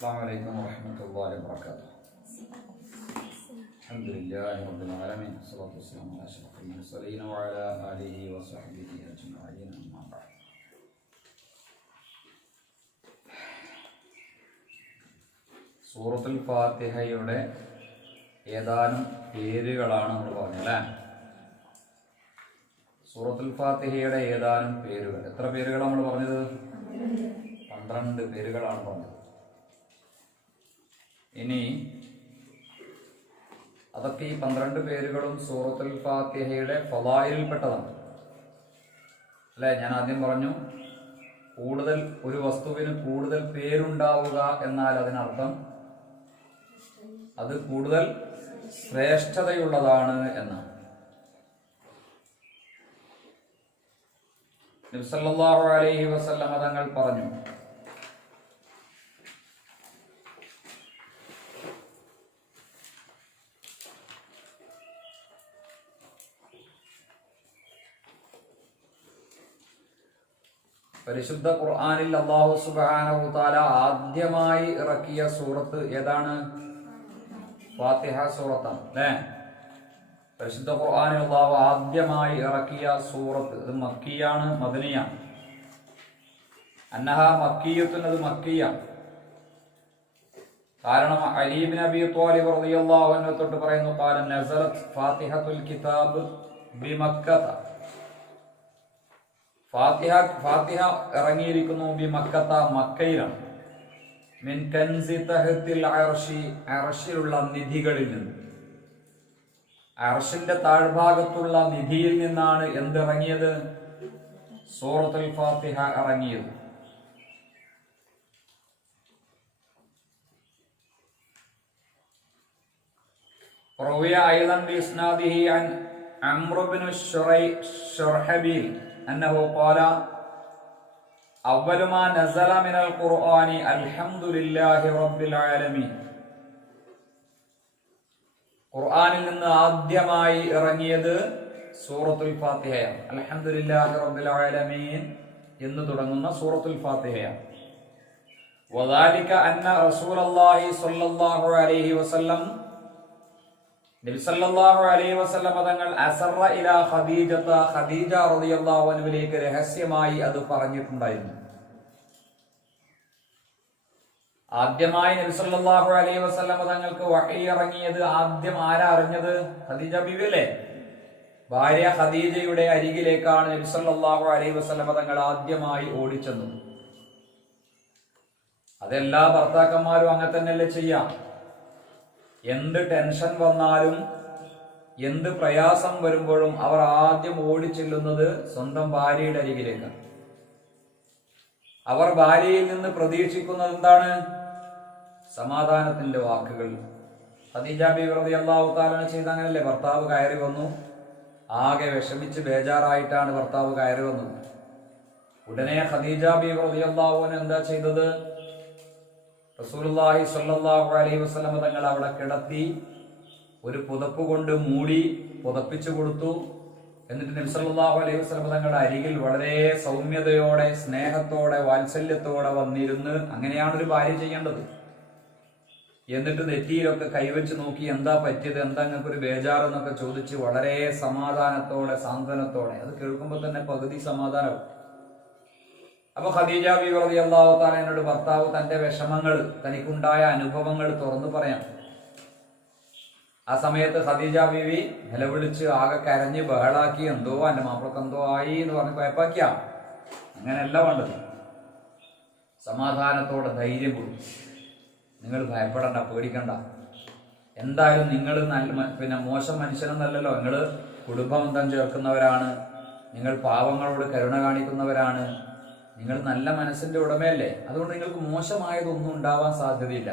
السلام عليكم ورحمة الله وبركاته. الحمد لله رب العالمين والصلاة والسلام على أشرف المرسلين وعلى آله وصحبه أجمعين أما بعد. സൂറത്തുൽ ഫാത്തിഹയുടെ ഏതാനും പേരുകളാണ് നമ്മൾ പറഞ്ഞത്. സൂറത്തുൽ ഫാത്തിഹയുടെ ഏതാനും പേരുകൾ. എത്ര പേരുകളാണ് നമ്മൾ പറഞ്ഞത്? 12 പേരുകളാണ് പറഞ്ഞത്. ഇനി അതൊക്കെ ഈ 12 പേരുകളും സൂറത്തുൽ ഫാത്തിഹയുടെ ഫളായിൽപ്പെട്ടതാണ് അല്ലേ? ഞാൻ ആദ്യം പറഞ്ഞു, കൂടുതൽ ഒരു വസ്തുവിന് കൂടുതൽ പേരുണ്ടാവുക എന്നാൽ അതിനർത്ഥം അത് കൂടുതൽ ശ്രേഷ്ഠതയുള്ളതാണ് എന്നാണ്. നബി സല്ലല്ലാഹു അലൈഹി വസല്ലം തങ്ങൾ പറഞ്ഞു, പരിശുദ്ധ ഖുർആനിൽ അല്ലാഹു സുബ്ഹാനഹു തആല ആദ്യമായി ഇറക്കിയ സൂറത്ത് ഏതാണ്? ഫാത്തിഹ സൂറത്താണ് അല്ലേ? പരിശുദ്ധ ഖുർആനിൽ അല്ലാഹു ആദ്യമായി ഇറക്കിയ സൂറത്ത് ഇത് മക്കിയാണ്, മദനിയാണ്. അന്നഹ മക്കിയത്തുൻ, അത് മക്കിയാണ്. കാരണം അലി ഇബ്നു അബീ ത്വാലിബ് റളിയല്ലാഹു അൻഹു തൊട്ട് പറയുന്നു, ഖാല നസലത് ഫാത്തിഹത്തുൽ കിതാബ് ബിമക്കത. ഫാത്തിഹ ഇറങ്ങിയിരിക്കുന്നു ബിമക്കത, മക്കയിലാണ്. മിൻ കൻസി തഹ്തിൽ അർശി, അർശിലുള്ള നിധികളിൽ നിന്ന്. അർശിന്റെ താഴ്ഭാഗത്തുള്ള നിധിയിൽ നിന്നാണ് എന്തിറങ്ങിയത്? സൂറത്തുൽ ഫാത്തിഹ ഇറങ്ങിയത്. റവിയ അയ്ളൻ ബിസ്നാദിഹി അൻ അംർ ഇബ്നു ശുറഹബീൽ അന്നഹു ഖാല അവ്വലു മാ നസല മിനൽ ഖുർആനി അൽഹംദുലില്ലാഹി റബ്ബിൽ ആലമീൻ. ഖുർആനിൽ നിന്ന് ആദ്യമായി ഇറങ്ങിയത് സൂറത്തുൽ ഫാത്തിഹയാണ്. അൽഹംദുലില്ലാഹി റബ്ബിൽ ആലമീൻ എന്ന് തുടങ്ങുന്ന സൂറത്തുൽ ഫാത്തിഹയാണ്. വദാലിക അന്ന റസൂലുള്ളാഹി സ്വല്ലല്ലാഹു അലൈഹി വസല്ലം, നബി സല്ലല്ലാഹു അലൈഹി വസല്ലം തങ്ങൾ അസറ ഇലാ ഖദീജത, ഖദീജ റളിയല്ലാഹു അൻഹയിലേക്ക് രഹസ്യമായി അത് പറഞ്ഞിട്ടുണ്ടായിരുന്നു. ആദ്യമായി നബി സല്ലല്ലാഹു അലൈഹി വസല്ലം തങ്ങൾക്ക് വഹി ഇറങ്ങിയത് ആദ്യം ആരാ അറിഞ്ഞത്? ഖദീജ ബീവി അല്ലേ? ഭാര്യ ഖദീജയുടെ അരികിലേക്കാണ് നബി സല്ലല്ലാഹു അലൈഹി വസല്ലം തങ്ങൾ ആദ്യമായി ഓടിച്ചെന്നത്. അതെല്ലാ ഭർത്താക്കന്മാരും അങ്ങനെ തന്നെയല്ലേ ചെയ്യാം. എന്ത് ടെൻഷൻ വന്നാലും എന്ത് പ്രയാസം വരുമ്പോഴും അവർ ആദ്യം ഓടിച്ചെല്ലുന്നത് സ്വന്തം ഭാര്യയുടെ അരികിലേക്കാണ്. അവർ ഭാര്യയിൽ നിന്ന് പ്രതീക്ഷിക്കുന്നത് എന്താണ്? സമാധാനത്തിന്റെ വാക്കുകൾ. ഖദീജ ബീവി റളിയല്ലാഹു തആല ചെയ്ത അങ്ങനല്ലേ? ഭർത്താവ് കയറി വന്നു, ആകെ വിഷമിച്ച് ബേജാറായിട്ടാണ് ഭർത്താവ് കയറി വന്നത്. ഉടനെ ഖദീജ ബീവി റളിയല്ലാഹു അൻഹ എന്താ ചെയ്തത്? റസൂലുള്ളാഹി സ്വല്ലല്ലാഹു അലൈഹി വസല്ലം തങ്ങൾ അവിടെ കിടത്തി ഒരു പുതപ്പ് കൊണ്ട് മൂടി പുതപ്പിച്ചു കൊടുത്തു. എന്നിട്ട് നബി സല്ലല്ലാഹു അലൈഹി വസല്ലം തങ്ങളുടെ അരികിൽ വളരെ സൗമ്യതയോടെ, സ്നേഹത്തോടെ, വാത്സല്യത്തോടെ വന്നിരുന്ന്, അങ്ങനെയാണ് ഒരു ഭാര്യ ചെയ്യേണ്ടത്. എന്നിട്ട് നെറ്റിയിലൊക്കെ കൈവച്ച് നോക്കി, എന്താ പറ്റിയത്, എന്താ നിങ്ങൾക്ക് ഒരു ബേജാറെന്നൊക്കെ ചോദിച്ച് വളരെ സമാധാനത്തോടെ, സാന്ത്വനത്തോടെ. അത് കേൾക്കുമ്പോൾ തന്നെ പകുതി സമാധാനവും. അപ്പൊ ഖദീജ ബീവി റളിയല്ലാഹു തആല എന്നോട് ഭർത്താവ് തന്റെ വിഷമങ്ങൾ, തനിക്കുണ്ടായ അനുഭവങ്ങൾ തുറന്നു പറയാം. ആ സമയത്ത് ഖദീജ ബീവി നിലവിളിച്ച് ആകെ കരഞ്ഞ് ബഹളാക്കി, എന്തോ എന്റെ മാപ്പിളക്ക് എന്തോ ആയി എന്ന് പറഞ്ഞ് കുഴപ്പാക്കിയ. അങ്ങനെയല്ല വേണ്ടത്. സമാധാനത്തോടെ ധൈര്യം കൊടുക്കും. നിങ്ങൾ ഭയപ്പെടണ്ട, പേടിക്കണ്ട. എന്തായാലും നിങ്ങൾ നല്ല മോശം മനുഷ്യനൊന്നല്ലല്ലോ. നിങ്ങൾ കുടുംബബന്ധം ചേർക്കുന്നവരാണ്, നിങ്ങൾ പാവങ്ങളോട് കരുണ കാണിക്കുന്നവരാണ്, നിങ്ങൾ നല്ല മനസ്സിന്റെ ഉടമയല്ലേ. അതുകൊണ്ട് നിങ്ങൾക്ക് മോശമായതൊന്നും ഉണ്ടാവാൻ സാധ്യതയില്ല.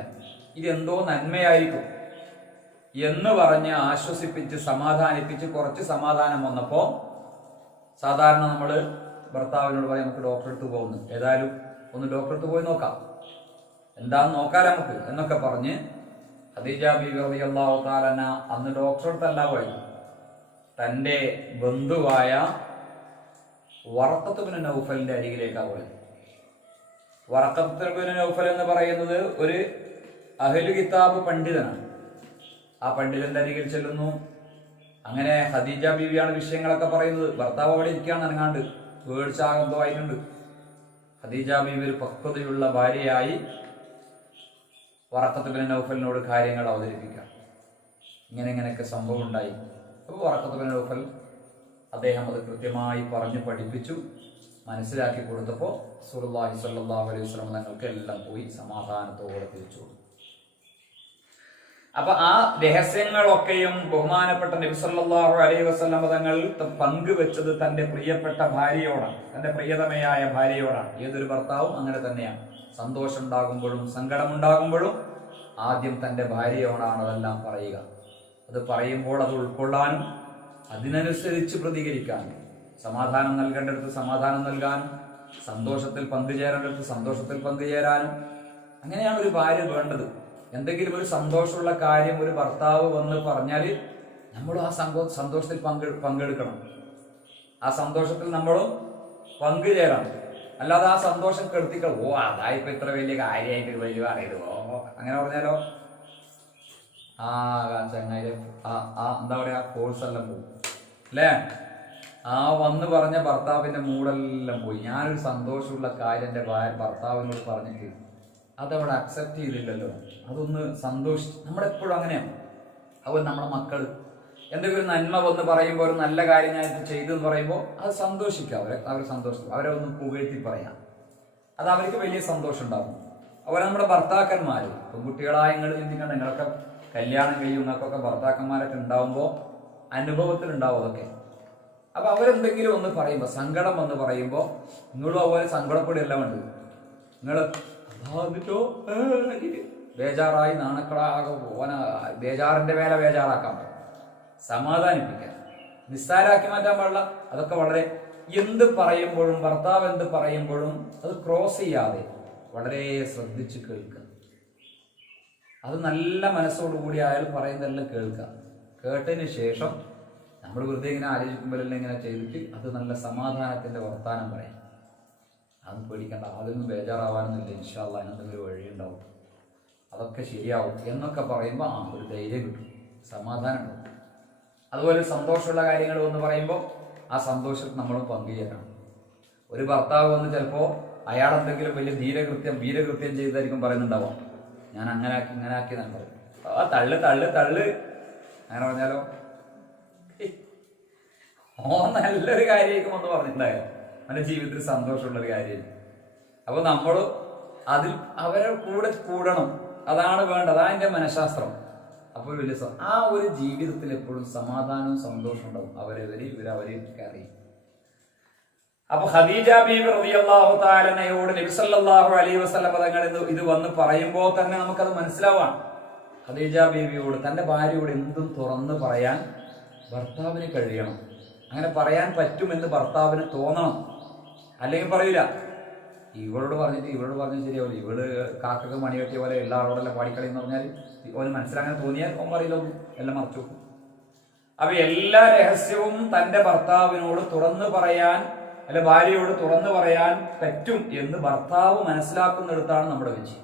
ഇതെന്തോ നന്മയായിരിക്കും എന്ന് പറഞ്ഞ് ആശ്വസിപ്പിച്ച് സമാധാനിപ്പിച്ച് കുറച്ച് സമാധാനം വന്നപ്പോ സാധാരണ നമ്മൾ ഭർത്താവിനോട് പറയും, നമുക്ക് ഡോക്ടറെ അടുത്ത് പോകുന്നു, ഏതായാലും ഒന്ന് ഡോക്ടറെ അടുത്ത് പോയി നോക്കാം, എന്താന്ന് നോക്കാം നമുക്ക് എന്നൊക്കെ പറഞ്ഞ് ഖദീജ ബീവി റളിയല്ലാഹു തആല അന്ന് ഡോക്ടറെ അടുത്തല്ല പോയത്, തന്റെ ബന്ധുവായ വറഖത്ത് ഇബ്നു നൗഫലിന്റെ അരികിലേക്കാണ് പോയത്. വറഖത്ത് ഇബ്നു നൗഫൽ എന്ന് പറയുന്നത് ഒരു അഹ്ലു കിതാബ് പണ്ഡിതനാണ്. ആ പണ്ഡിതന്റെ അരികിൽ ചെല്ലുന്നു. അങ്ങനെ ഖദീജ ബീവിയാണ് വിഷയങ്ങളൊക്കെ പറയുന്നത്. ഭർത്താവ് അവിടെ ഇരിക്കുകയാണ്, അനങ്ങാണ്ട് പേടിച്ചാകെന്തോ ആയിട്ടുണ്ട്. ഖദീജ ബീവി ഒരു പക്വതയുള്ള ഭാര്യയായി വറഖത്ത് ഇബ്നു നൗഫലിനോട് കാര്യങ്ങൾ അവതരിപ്പിക്കാം. ഇങ്ങനെയൊക്കെ സംഭവം ഉണ്ടായി. അപ്പോൾ വറഖത്ത് ഇബ്നു നൗഫൽ അദ്ദേഹം അത് കൃത്യമായി പറഞ്ഞു പഠിപ്പിച്ചു, മനസ്സിലാക്കി കൊടുത്തപ്പോൾ റസൂലുള്ളാഹി സ്വല്ലല്ലാഹു അലൈഹി വസല്ലം തങ്ങൾക്ക് എല്ലാം പോയി സമാധാനത്തോടെ തിരിച്ചു. അപ്പൊ ആ രഹസ്യങ്ങളൊക്കെയും ബഹുമാനപ്പെട്ട നബി സല്ലല്ലാഹു അലൈഹി വസല്ലം തങ്ങൾ പങ്കുവെച്ചത് തന്റെ പ്രിയപ്പെട്ട ഭാര്യയോടാണ്, തന്റെ പ്രിയതമയായ ഭാര്യയോടാണ്. ഏതൊരു ഭർത്താവും അങ്ങനെ തന്നെയാണ്. സന്തോഷം ഉണ്ടാകുമ്പോഴും സങ്കടമുണ്ടാകുമ്പോഴും ആദ്യം തന്റെ ഭാര്യയോടാണ് അതെല്ലാം പറയുക. അത് പറയുമ്പോൾ അത് ഉൾക്കൊള്ളാനും അതിനനുസരിച്ച് പ്രതികരിക്കാനും, സമാധാനം നൽകേണ്ടടുത്ത് സമാധാനം നൽകാനും, സന്തോഷത്തിൽ പങ്കുചേരേണ്ടടുത്ത് സന്തോഷത്തിൽ പങ്കുചേരാനും, അങ്ങനെയാണ് ഒരു ഭാര്യ വേണ്ടത്. എന്തെങ്കിലും ഒരു സന്തോഷമുള്ള കാര്യം ഒരു ഭർത്താവ് വന്ന് പറഞ്ഞാൽ നമ്മൾ ആ സന്തോഷത്തിൽ പങ്കെടുക്കണം. ആ സന്തോഷത്തിൽ നമ്മളും പങ്കുചേരണം. അല്ലാതെ ആ സന്തോഷം കെടുത്തിക്കൾ അതായിപ്പോ ഇത്ര വലിയ കാര്യമായിട്ട് വലിയ അറിയത് അങ്ങനെ പറഞ്ഞാലോ ചങ്ങായി എന്താ പറയാ കോഴ്സ് എല്ലാം പോകും അല്ലേ? ആ വന്ന് പറഞ്ഞ ഭർത്താവിന്റെ മൂടെല്ലാം പോയി. ഞാനൊരു സന്തോഷമുള്ള കാര്യം എൻ്റെ ഭർത്താവിനോട് പറഞ്ഞിട്ട് അതവിടെ അക്സെപ്റ്റ് ചെയ്തില്ലല്ലോ, അതൊന്ന് സന്തോഷിച്ച്. നമ്മളെപ്പോഴും അങ്ങനെയാണ്. അതുപോലെ നമ്മുടെ മക്കൾ എന്തെങ്കിലും നന്മ വന്ന് പറയുമ്പോൾ ഒരു നല്ല കാര്യം ഞാൻ ചെയ്തെന്ന് പറയുമ്പോൾ അത് സന്തോഷിക്കുക. അവർ സന്തോഷിക്കും, അവരെ ഒന്ന് പുകഴ്ത്തി പറയാം. അത് അവർക്ക് വലിയ സന്തോഷം ഉണ്ടാകും. അതുപോലെ നമ്മുടെ ഭർത്താക്കന്മാർ, പെൺകുട്ടികളായ നിങ്ങൾ ചിന്തിക്കണം, നിങ്ങളൊക്കെ കല്യാണം കഴിയുന്നൊക്കെ ഭർത്താക്കന്മാരൊക്കെ ഉണ്ടാവുമ്പോൾ അനുഭവത്തിൽ ഉണ്ടാവും അതൊക്കെ. അപ്പൊ അവരെന്തെങ്കിലും ഒന്ന് പറയുമ്പോൾ, സങ്കടം വന്ന് പറയുമ്പോൾ നിങ്ങളും അതുപോലെ സങ്കടപ്പെടുകയെല്ലാം ഉണ്ട്. നിങ്ങൾ ബേജാറായി നാണക്കളാകെ ബേജാറിന്റെ മേലെ ബേജാറാക്കാൻ പറ്റും. സമാധാനിപ്പിക്കാൻ, നിസ്സാരാക്കി മാറ്റാൻ പാടില്ല. അതൊക്കെ വളരെ എന്ത് പറയുമ്പോഴും ഭർത്താവ് എന്ത് പറയുമ്പോഴും അത് ക്രോസ് ചെയ്യാതെ വളരെ ശ്രദ്ധിച്ച് കേൾക്കുക. അത് നല്ല മനസ്സോടുകൂടി അയാൾ പറയുന്നതെല്ലാം കേൾക്കുക. കേട്ടതിന് ശേഷം നമ്മൾ വെറുതെ ഇങ്ങനെ ആലോചിക്കുമ്പോഴെല്ലാം ഇങ്ങനെ ചെയ്തിട്ട് അത് നല്ല സമാധാനത്തിന്റെ വർത്താനം പറയാം. അത് പേടിക്കേണ്ട, അതൊന്നും ബേജാറാവാനൊന്നുമില്ല, ഇൻഷാ അല്ലാഹ് അതിനെന്തെങ്കിലും വഴിയുണ്ടാവും, അതൊക്കെ ശരിയാവും എന്നൊക്കെ പറയുമ്പോൾ ഒരു ധൈര്യം കിട്ടും, സമാധാനം ഉണ്ടാവും. അതുപോലെ സന്തോഷമുള്ള കാര്യങ്ങൾ എന്ന് പറയുമ്പോൾ ആ സന്തോഷത്തിൽ നമ്മളും പങ്കുചേരണം. ഒരു ഭർത്താവ് വന്ന് ചിലപ്പോൾ അയാൾ എന്തെങ്കിലും വലിയ വീരകൃത്യം ചെയ്തായിരിക്കും പറയുന്നുണ്ടാവാം. ഞാൻ അങ്ങനാക്കി ഇങ്ങനാക്കി എന്നാണ് പറയും. തള്ളു തള്ളു തള്ളു അങ്ങനെ പറഞ്ഞാലോ നല്ലൊരു കാര്യമായിരിക്കും എന്ന് പറഞ്ഞിട്ടുണ്ടായോ, അവന്റെ ജീവിതത്തിൽ സന്തോഷമുള്ളൊരു കാര്യം. അപ്പൊ നമ്മൾ അതിൽ അവരെ കൂടെ കൂടണം, അതാണ് വേണ്ടത്, അതാണ് എന്റെ മനഃശാസ്ത്രം. അപ്പോൾ വലിയ ആ ഒരു ജീവിതത്തിൽ എപ്പോഴും സമാധാനവും സന്തോഷവും ഉണ്ടാവും. ഇവരൊക്കെ അറിയും. അപ്പൊ ഖദീജ ബീവി റളിയല്ലാഹു തആല അൻഹയോട് നബി സല്ലല്ലാഹു അലൈഹി വസല്ലം തങ്ങൾ ഇത് വന്ന് പറയുമ്പോൾ തന്നെ നമുക്കത് മനസ്സിലാവാം. ഖദീജ ബീവിയോട്, തന്റെ ഭാര്യയോട് എന്തും തുറന്ന് പറയാൻ ഭർത്താവിന് കഴിയണം. അങ്ങനെ പറയാൻ പറ്റുമെന്ന് ഭർത്താവിന് തോന്നണം, അല്ലെങ്കിൽ പറയൂല. ഇവളോട് പറഞ്ഞിട്ട് ശരിയാവില്ല. ഇവള് കാക്കക്ക് മണി കെട്ടിയ പോലെ എല്ലാ ആളോടെല്ലാം പാടിക്കളി എന്ന് പറഞ്ഞാൽ ഓന് മനസ്സിലങ്ങനെ തോന്നിയാൽ ഓൻ പറയില്ലൊന്നും, എല്ലാം മറച്ചു. അപ്പൊ എല്ലാ രഹസ്യവും തന്റെ ഭർത്താവിനോട് തുറന്നു പറയാൻ, അല്ലെ ഭാര്യയോട് തുറന്നു പറയാൻ പറ്റും എന്ന് ഭർത്താവ് മനസ്സിലാക്കുന്നിടത്താണ് നമ്മുടെ വിജയം.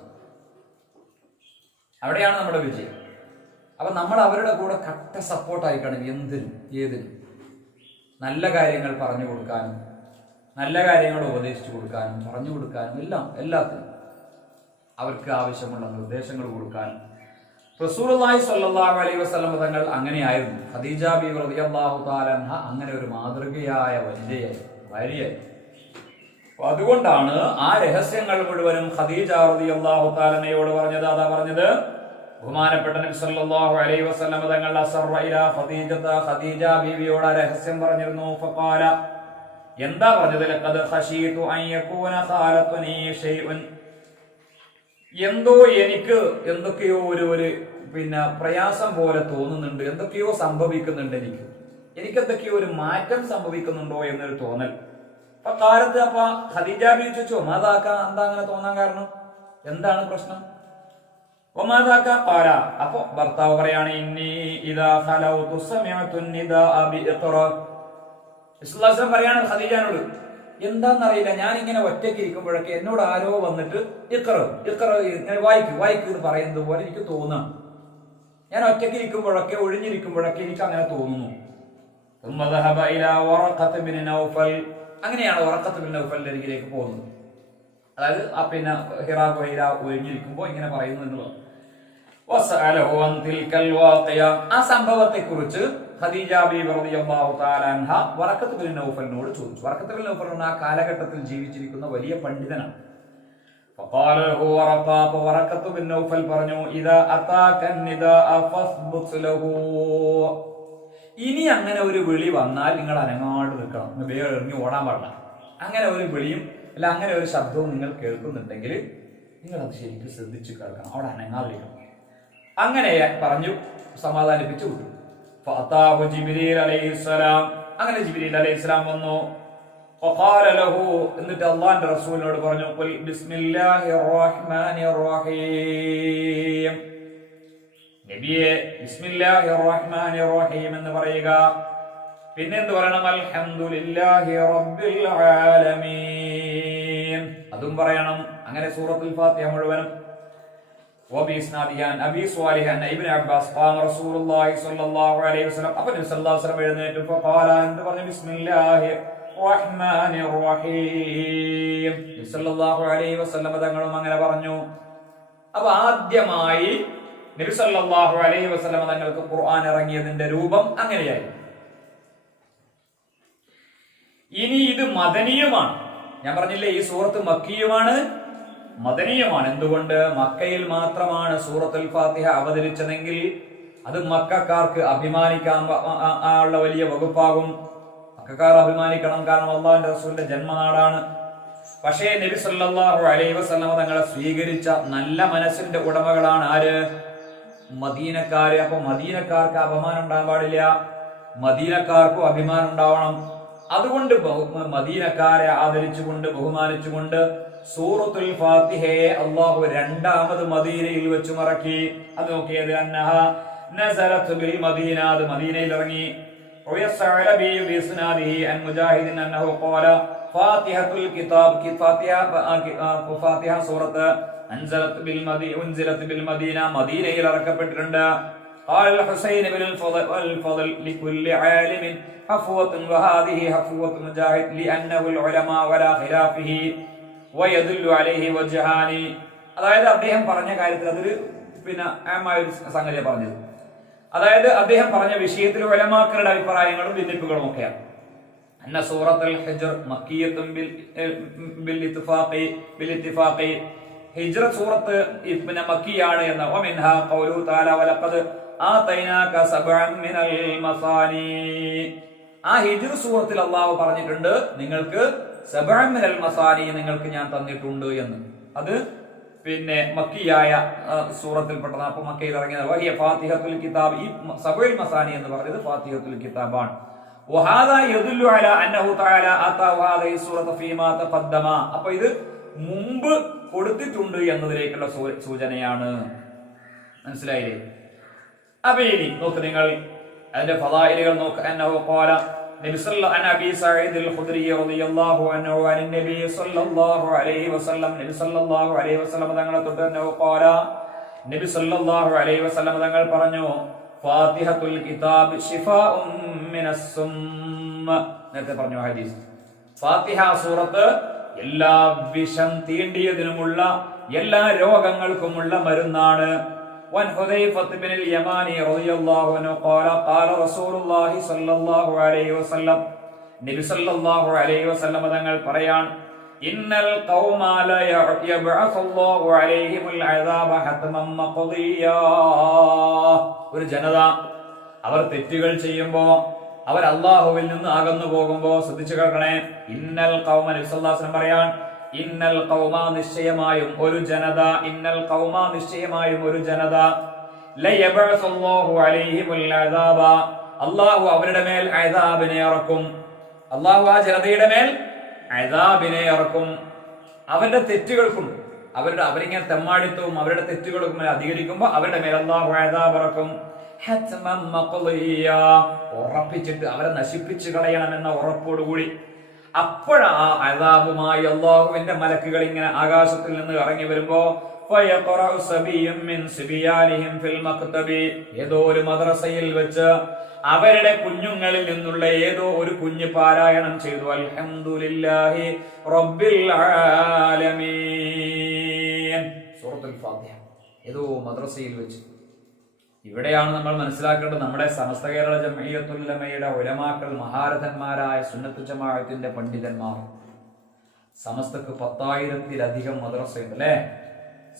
അവിടെയാണ് നമ്മുടെ വിജയം. അപ്പൊ നമ്മൾ അവരുടെ കൂടെ കട്ട സപ്പോർട്ടായിക്കണം. എന്തിനും ഏതിനും നല്ല കാര്യങ്ങൾ പറഞ്ഞു കൊടുക്കാനും, നല്ല കാര്യങ്ങൾ ഉപദേശിച്ചു കൊടുക്കാനും, പറഞ്ഞു കൊടുക്കാനും, എല്ലാത്തിനും അവർക്ക് ആവശ്യമുള്ള നിർദ്ദേശങ്ങൾ കൊടുക്കാനും റസൂലുള്ളാഹി സ്വല്ലല്ലാഹു അലൈഹി വസല്ലം തങ്ങൾ അങ്ങനെയായിരുന്നു. ഖദീജ ബീവി റളിയല്ലാഹു തആല അൻഹ അങ്ങനെ ഒരു മാതൃകയായ ഭാര്യയായി. അതുകൊണ്ടാണ് ആ രഹസ്യങ്ങൾ മുഴുവനും ഖദീജ റളിയല്ലാഹു തആല അൻഹയോട് പറഞ്ഞത്. അതാ പറഞ്ഞത്, ബഹുമാനപ്പെട്ട നബി സല്ലല്ലാഹു അലൈഹി വസല്ലം തങ്ങൾ അസറ ഇലാ ഖദീജ ബീവിയോട് രഹസ്യം പറഞ്ഞിരുന്നു. ഫഖാല, എന്താ പറഞ്ഞത്? ലഖദ് ഖശീതു അൻ യകൂന ഖാലത്തുനി ഷൈഉൻ, എനിക്ക് എന്തൊക്കെയോ ഒരു പ്രയാസം പോലെ തോന്നുന്നുണ്ട്, എന്തൊക്കെയോ സംഭവിക്കുന്നുണ്ട്, എനിക്കെന്തൊക്കെയോ ഒരു മാറ്റം സംഭവിക്കുന്നുണ്ടോ എന്നൊരു തോന്നൽ. അപ്പൊ കാലത്ത് അപ്പൊ ഖദീജ ബീവി ചോദിച്ചു, ഒമാതാക്ക, എന്താ അങ്ങനെ തോന്നാൻ കാരണം, എന്താണ് പ്രശ്നം? ഒമാതാക്ക പാല. അപ്പൊ ഭർത്താവ് പറയാണ്, ഇന്നി ഇദാ ഖലൗതു സമിഅതു നിദാഅ ബിഇഖ്റ. ഇസ്ലാം പറയാണ് ഖദീജനോട്, എന്താണെന്നറിയില്ല, ഞാൻ ഇങ്ങനെ ഒറ്റയ്ക്ക് ഇരിക്കുമ്പോഴൊക്കെ എന്നോട് ആരോ വന്നിട്ട് ഇങ്ങനെ വായിക്ക് എന്ന് പറയുന്നത് പോലെ എനിക്ക് തോന്നാം. ഞാൻ ഒറ്റയ്ക്ക് ഇരിക്കുമ്പോഴൊക്കെ ഒഴിഞ്ഞിരിക്കുമ്പോഴൊക്കെ എനിക്ക് അങ്ങനെ തോന്നുന്നു. അങ്ങനെയാണ് വറഖത്ത് ബിൻ നൗഫലിന്റെ അരികിലേക്ക് പോകുന്നത്. അതായത് പിന്നെ ഹിറാ ഗുഹയിൽ ഒഴിഞ്ഞിരിക്കുമ്പോൾ ഇങ്ങനെ പറയുന്നു എന്നുള്ളത്. ആ സംഭവത്തെ കുറിച്ച് ഖദീജ ബീവി റളിയല്ലാഹു തആല അൻഹ വറഖത്ത് ബിൻ നൗഫലിനോട് ചോദിച്ചു. വറഖത്ത് ബിൻ നൗഫൽ ആ കാലഘട്ടത്തിൽ ജീവിച്ചിരിക്കുന്ന വലിയ പണ്ഡിതനാണ്. فقال له ورقة ورقة بن نوفل പറഞ്ഞു ഇദാ അതാക النداء فاثبت له. ഇനി അങ്ങനെ ഒരു വിളി വന്നാൽ നിങ്ങൾ അനങ്ങാണ്ട് നിൽക്കണം, വേഗം ഇറങ്ങി ഓടാൻ പാടില്ല. അങ്ങനെ ഒരു വിളിയും അല്ല അങ്ങനെ ഒരു ശബ്ദവും നിങ്ങൾ കേൾക്കുന്നുണ്ടെങ്കിൽ നിങ്ങൾ അത് ശരിക്കും ശ്രദ്ധിച്ചു കേൾക്കണം, അവിടെ അനങ്ങാതിരിക്കണം. അങ്ങനെ പറഞ്ഞു സമാധാനിപ്പിച്ചു വിട്ടു. ഫഅതാഹു ജിബ്രീൽ അലൈഹിസ്സലാം. അങ്ങനെ ജിബ്രീൽ അലൈഹിസ്സലാം വന്നു. ഫഖാല ലഹു, എന്നിട്ട് അല്ലാഹുവിന്റെ റസൂലിനോട് പറഞ്ഞു ഖുൽ ബിസ്മില്ലാഹിർ റഹ്മാനിർ റഹീം. നബിയെ ബിസ്മില്ലാഹിർ റഹ്മാനിർ റഹീം എന്ന് പറയുക. പിന്നെ എന്ത് പറയണം? അൽഹംദുലില്ലാഹി റബ്ബിൽ ആലമീൻ, അതും പറയണം. അങ്ങനെ സൂറത്തുൽ ഫാത്തിഹ മുഴുവനും. വബിസ്നാദിയാൻ അബി സ്വാലിഹ് അൻ ഇബ്നു അബ്ബാസ് ഖാമ റസൂലുള്ളാഹി സ്വല്ലല്ലാഹു അലൈഹി വസല്ലം. അപ്പോൾ നബി സല്ലല്ലാഹു അലൈഹി വസല്ലം എഴുന്നേറ്റു. ഫഖാല, എന്ന് പറഞ്ഞു ബിസ്മില്ലാഹിർ റഹ്മാനിർ റഹീം. നബി സല്ലല്ലാഹു അലൈഹി വസല്ലം തങ്ങളും അങ്ങനെ പറഞ്ഞു. അപ്പോൾ ആദ്യമായി നബി സല്ലല്ലാഹു അലൈഹി വസല്ലം തങ്ങൾക്ക് ഖുർആൻ ഇറങ്ങിയതിന്റെ രൂപം അങ്ങനെയായി. ഇനി ഇത് മദനിയുമാണ്. ഞാൻ പറഞ്ഞില്ലേ ഈ സൂറത്ത് മക്കിയുമാണ്, മദനിയുമാണ്. എന്തുകൊണ്ട്? മക്കയിൽ മാത്രമാണ് സൂറത്തുൽ ഫാത്തിഹ അവതരിച്ചതെങ്കിൽ അത് മക്കക്കാർക്ക് അഭിമാനിക്കാൻ ഉള്ള വലിയ വകുപ്പാകും. മക്കക്കാർ അഭിമാനിക്കണം, കാരണം അല്ലാഹുവിന്റെ റസൂലിന്റെ ജന്മനാടാണ്. പക്ഷേ നബി സല്ലല്ലാഹു അലൈഹി വസല്ലം തങ്ങളെ സ്വീകരിച്ച നല്ല മനസ്സിന്റെ ഉടമകളാണ് ആര്? മദീനക്കാര്. അപ്പൊ മദീനക്കാർക്ക് അപമാനം ഉണ്ടാകാൻ പാടില്ല, മദീനക്കാർക്കും അഭിമാനം ഉണ്ടാവണം. അതുകൊണ്ട് മദീനക്കാരെ ആദരിച്ചുകൊണ്ട് ബഹുമാനിച്ചുകൊണ്ട് സൂറത്തുൽ ഫാത്തിഹയെ അല്ലാഹു രണ്ടാമത് മദീനയിൽ വെച്ച് മറക്കി. അത് നോക്കിയത് അന്നഹ നസലത് ബിൽ മദീന, അത് മദീനയിൽ ഇറങ്ങി. വയസ്അലബി ബിസ്നാദിഹി അൻ മുജാഹിദിൻ അന്നഹു ഖാല ഫാത്തിഹത്തുൽ കിതാബ്, ഫാത്തിഹ സൂറത്ത് അൻസലത് ബിൽ മദീന, മദീനയിൽ ഇറക്കപ്പെട്ടിട്ടുണ്ട്. قال الحسين بن الفضل لكل عالم حفوة وهذه حفوة مجاهد لأنه العلماء ولا خلافه ويدل عليه وجهان. അതായത് അദ്ദേഹം പറഞ്ഞ കാര്യത്തിൽ അതൊരു ആയൊരു സംഗതിയാണ് പറഞ്ഞത്. അതായത് അദ്ദേഹം പറഞ്ഞ വിഷയത്തിൽ ഉലമാക്കളുടെ അഭിപ്രായങ്ങളും ഭിന്നിപ്പുകളും ഒക്കെയാണ്. അന്ന സൂറത്തുൽ ഹിജ്ർ മക്കിയ്യത്തുൻ ബിൽ ഇത്തിഫാഖി, ഹിജ്ർ സൂറത്ത് മക്കിയാണ് എന്ന്. വമിൻഹാ ഖൗലുഹു തആല വലഖദ് ആതൈനാക സബ്അൻ മിനൽ മസാനി. ആ ഹിജ്ർ സൂറത്തിൽ അല്ലാഹു പറഞ്ഞിട്ടുണ്ട് നിങ്ങൾക്ക് സബ്അൻ മിനൽ മസാനി, നിങ്ങൾക്ക് ഞാൻ തന്നിട്ടുണ്ട് എന്ന്. അത് മക്കിയായ സൂറത്തിൽപ്പെട്ടതാണ്. അപ്പൊ മക്കയിൽ ഇറങ്ങിയത് വഹിയ ഫാത്തിഹത്തുൽ കിതാബ്. ഈ സബ്ഉൽ മസാനി എന്ന് പറഞ്ഞത് ഫാത്തിഹത്തുൽ കിതാബാണ്. വഹാദാ യദുല്ലു അലാ അന്നഹു തആല ആതാഹു ഹാദിഹി സൂറത ഫീമാ തഖദ്ദമ. അപ്പൊ ഇത് മുമ്പ് കൊടുത്തിട്ടുണ്ട് എന്നതിലേക്കുള്ള സൂചനയാണ്. മനസ്സിലായില്ലേ? അപ്പൊ ഇനി നോക്ക് നിങ്ങൾ അതിന്റെ ഫളായിലുകൾ നോക്ക്. അന്നഹു ഖാല നബി സല്ലല്ലാഹു അൻ അബീ സഈദ് അൽ ഖുദ്രി റളിയല്ലാഹു അൻഹു അൻ നബി സല്ലല്ലാഹു അലൈഹി വസല്ലം, നബി സല്ലല്ലാഹു അലൈഹി വസല്ലം തങ്ങളെ തൊട്ട് അന്നഹു ഖാല, നബി സല്ലല്ലാഹു അലൈഹി വസല്ലം തങ്ങൾ പറഞ്ഞു ഫാത്തിഹത്തുൽ കിതാബ് ശിഫാഉൻ മിനസ് സുമ്മ. നേരത്തെ പറഞ്ഞു ഹദീസ്. ഫാത്തിഹ സൂറത്ത് എല്ലാ വിഷം തീണ്ടിയതിനുമുള്ള എല്ലാ രോഗങ്ങൾക്കുമുള്ള മരുന്നാണ്. വൻ ഹുദൈഫത്ത് ബിൻ യമാനി റളിയല്ലാഹു അൻഹു ഖാല ഖാല റസൂലുള്ളാഹി സ്വല്ലല്ലാഹു അലൈഹി വസല്ലം, നബി സല്ലല്ലാഹു അലൈഹി വസല്ലം തങ്ങൾ പറയാൻ ഇന്നൽ ഖൗമ ല യബ്അസുല്ലാഹു അലൈഹിമുൽ അദാബ ഹത്മൻ മഖദിയാ. ഒരു ജനത അവർ തെറ്റുകൾ ചെയ്യുമ്പോൾ, അവർ അല്ലാഹുവിൽ നിന്ന് അകന്നു പോകുമ്പോൾ ശ്രദ്ധിച്ചു കേൾക്കണേ. ഇന്നൽ ഖൗമ, നബി സല്ലല്ലാഹു അലൈഹി വസല്ലം പറയാൻ ഇന്നൽ ഖൗമ നിശ്ചയമായും ഒരു ജനത, ഇന്നൽ ഖൗമ നിശ്ചയമായും ഒരു ജനത ല യബ്അസുല്ലാഹു അലൈഹിമുൽ അദാബ, അല്ലാഹു അവരുടെ മേൽ അദാബിനെ ഇറക്കും. അല്ലാഹു ആ ജനതയുടെ മേൽ അദാബിനെ ഇറക്കും. അവരുടെ തെറ്റുകൾക്കും അവരിങ്ങനെ തെമ്മാടിത്തവും അവരുടെ തെറ്റുകൾക്കും അധികരിക്കുമ്പോൾ അവരുടെ മേൽ അല്ലാഹു അദാബ് ഇറക്കും. ഉറപ്പിച്ചിട്ട് അവരെ നശിപ്പിച്ചു കളയണമെന്ന ഉറപ്പോടുകൂടി. അപ്പോഴാ അദാബുമായി അല്ലാഹുവിന്റെ മലക്കുകൾ ഇങ്ങനെ ആകാശത്തിൽ നിന്ന് ഇറങ്ങി വരുമ്പോ ഏതോ ഒരു മദ്രസയിൽ വെച്ച് അവരുടെ കുഞ്ഞുങ്ങളിൽ നിന്നുള്ള ഏതോ ഒരു കുഞ്ഞ് പാരായണം ചെയ്തു അൽഹംദുലില്ലാഹി റബ്ബിൽ ആലമീൻ സൂറത്തുൽ ഫാത്തിഹ ഏതോ മദ്രസയിൽ വെച്ച്. ഇവിടെയാണ് നമ്മൾ മനസ്സിലാക്കേണ്ടത്, നമ്മുടെ സമസ്ത കേരള ജംഇയ്യത്തുൽ ഉലമയുടെ ഉലമാക്കൾ, മഹാരഥന്മാരായ സുന്നത്ത് ജമാഅത്തിന്റെ പണ്ഡിതന്മാർ, സമസ്തക്ക് 10,000-ലധികം മദ്രസയുണ്ട് അല്ലെ.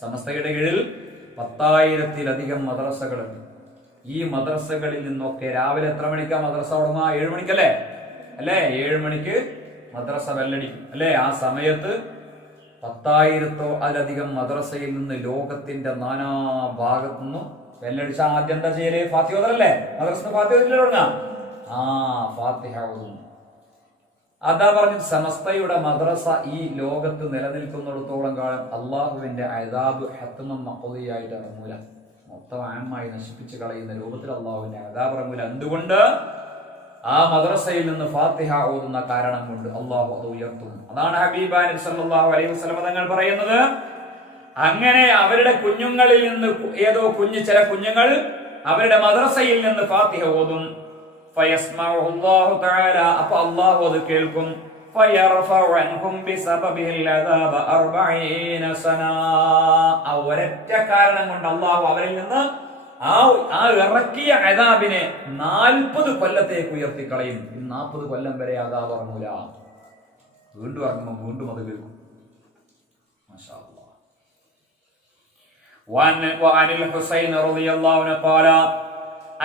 സമസ്തയുടെ കീഴിൽ 10,000-ലധികം മദ്രസകളുണ്ട്. ഈ മദ്രസകളിൽ നിന്നൊക്കെ രാവിലെ എത്ര മണിക്കാ മദ്രസ തുടങ്ങുക? 7 മണിക്കല്ലേ അല്ലെ? 7 മണിക്ക് മദ്രസ ബെല്ലടിക്കും അല്ലെ. ആ സമയത്ത് 10,000-ലധികം മദ്രസയിൽ നിന്ന് ലോകത്തിന്റെ നാനാ ഭാഗത്തു നിന്നും ബെല്ലടിച്ച ആദ്യം എന്താ ചെയ്യല്? ഫാത്തിഹ ഓതല്ലേ? മദ്രസ ഫാത്തിഹ ഓതില്ലേ തുടങ്ങാം? ഫാത്തിഹ ഓതും. അതാ പറഞ്ഞു, സമസ്തയുടെ മദ്രസ ഈ ലോകത്ത് നിലനിൽക്കുന്നിടത്തോളം കാലം അള്ളാഹുവിന്റെ അദാബ് ഹത്മം മഖ്ദിയായിട്ട് ഇറങ്ങൂല, മൊത്തം ആമായി നശിപ്പിച്ച് കളയുന്ന രൂപത്തിൽ അള്ളാഹുവിന്റെ അദാബ് ഇറങ്ങൂല. എന്തുകൊണ്ട്? ആ മദ്രസയിൽ നിന്ന് ഫാത്തിഹ ഓതുന്ന കാരണം കൊണ്ട് അള്ളാഹു അത് ഉയർത്തുന്നു. അതാണ് ഹബീബാൻ സല്ലല്ലാഹു അലൈഹി വസല്ലം തങ്ങൾ പറയുന്നത്. അങ്ങനെ അവരുടെ കുഞ്ഞുങ്ങളിൽ നിന്ന് ഏതോ ചില കുഞ്ഞുങ്ങൾ അവരുടെ മദ്രസയിൽ നിന്ന് ഫാത്തിഹ ഓതും. അപ്പൊ അള്ളാഹു അത് കേൾക്കും. ഒരൊറ്റ കാരണം കൊണ്ട് അള്ളാഹു അവരിൽ നിന്ന് ആ ഇറക്കിയ അദാബിനെ 40 കൊല്ലത്തേക്ക് ഉയർത്തിക്കളയും. 40 കൊല്ലം വരെ അദാബ് ഇറങ്ങൂല. വീണ്ടും ഇറങ്ങുമ്പോൾ വീണ്ടും അത് കേൾക്കും. മാഷാ അല്ലാഹ്. وعن الحسين رضي الله عنه قال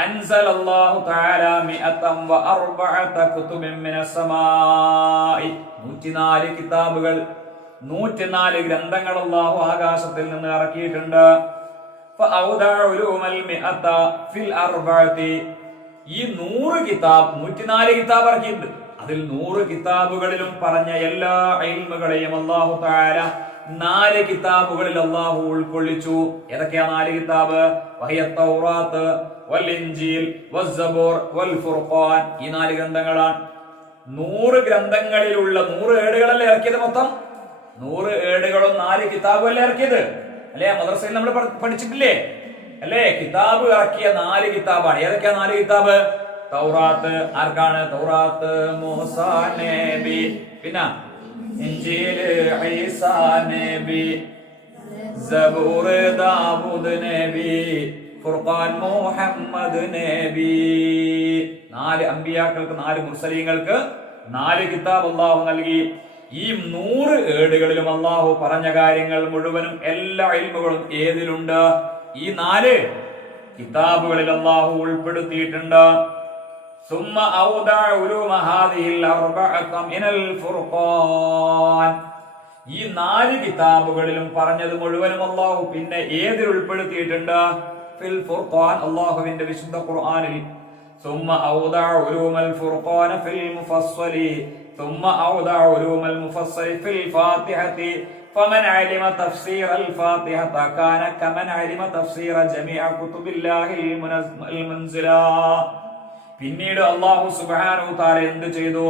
أنزل الله تعالى 104 كتب من السماء 104 കിതാബുകൾ, 104 ഗ്രന്ഥങ്ങൾ അല്ലാഹു ആകാശത്തിൽ നിന്ന് ഇറക്കിയിട്ടുണ്ട്. فأودع علوم 100 في الأربعة ഈ 100 കിതാബ് 104 കിതാബ് ഇറക്കിയിട്ടുണ്ട്. അതിൽ 100 കിതാബുകളിലും പറഞ്ഞ എല്ലാ ഇൽമുകളെയും അല്ലാഹു തആല 4 കിതാബുകളിൽ അല്ലാഹു ഉൾക്കൊള്ളിച്ചു. ഏതൊക്കെയാ 4 കിതാബ്? വഹിയ തൗറാത്ത് വൽ ഇൻജീൽ വസ്സബൂർ വൽ ഫുർഖാൻ. ഈ 4 ഗ്രന്ഥങ്ങളാണ്. 100 ഗ്രന്ഥങ്ങളിലുള്ള 100 ഏടുകളല്ലേ ഇറക്കിയത്? മൊത്തം 100 ഏടുകളും 4 കിതാബുകളല്ലേ ഇറക്കിയത് അല്ലെ? മദ്രസയിൽ നമ്മൾ പഠിച്ചിട്ടില്ലേ അല്ലെ? കിതാബ് ഇറക്കിയ 4 കിതാബാണ്. ഏതൊക്കെയാ 4 കിതാബ്? തൗറാത്ത് ആർക്കാണ്? തൗറാത്ത് മൂസാ നബി, പിന്നെ ഇൻജീൽ ഈസാ നബി, സബൂർ ദാവൂദ് നബി, ഫുർഖാൻ മുഹമ്മദ് നബി. 4 അമ്പിയാക്കൾക്ക്, 4 മുർസലീങ്ങൾക്ക് 4 കിതാബ് അല്ലാഹു നൽകി. ഈ 100 ഏടുകളിലും അല്ലാഹു പറഞ്ഞ കാര്യങ്ങൾ മുഴുവനും എല്ലാ ഇൽമുകളും ഏതിലുണ്ട്? ഈ 4 കിതാബുകളിൽ അല്ലാഹു ഉൾപ്പെടുത്തിയിട്ടുണ്ട്. ثم أودع علوم هذه الأربعة من الفرقان. ഈ 4 കിതാബുകളിലും പറഞ്ഞത് മുഴുവനും അല്ലാഹു പിന്നെ ഏതിൽ ഉൾപ്പെടുത്തിയിട്ടുണ്ട്? ഫിൽ ഫുർഖാൻ, അല്ലാഹുവിന്റെ വിശുദ്ധ ഖുർആനിൽ. ثم أودع علوم الفرقان في المفصل ثم أودع علوم المفصل في الفاتحة فمن علم تفسير الفاتحة كان كمن علم تفسير جميع كتب الله المنزلة. പിന്നീട് അല്ലാഹു സുബ്ഹാനഹു തആല എന്ത് ചെയ്തു?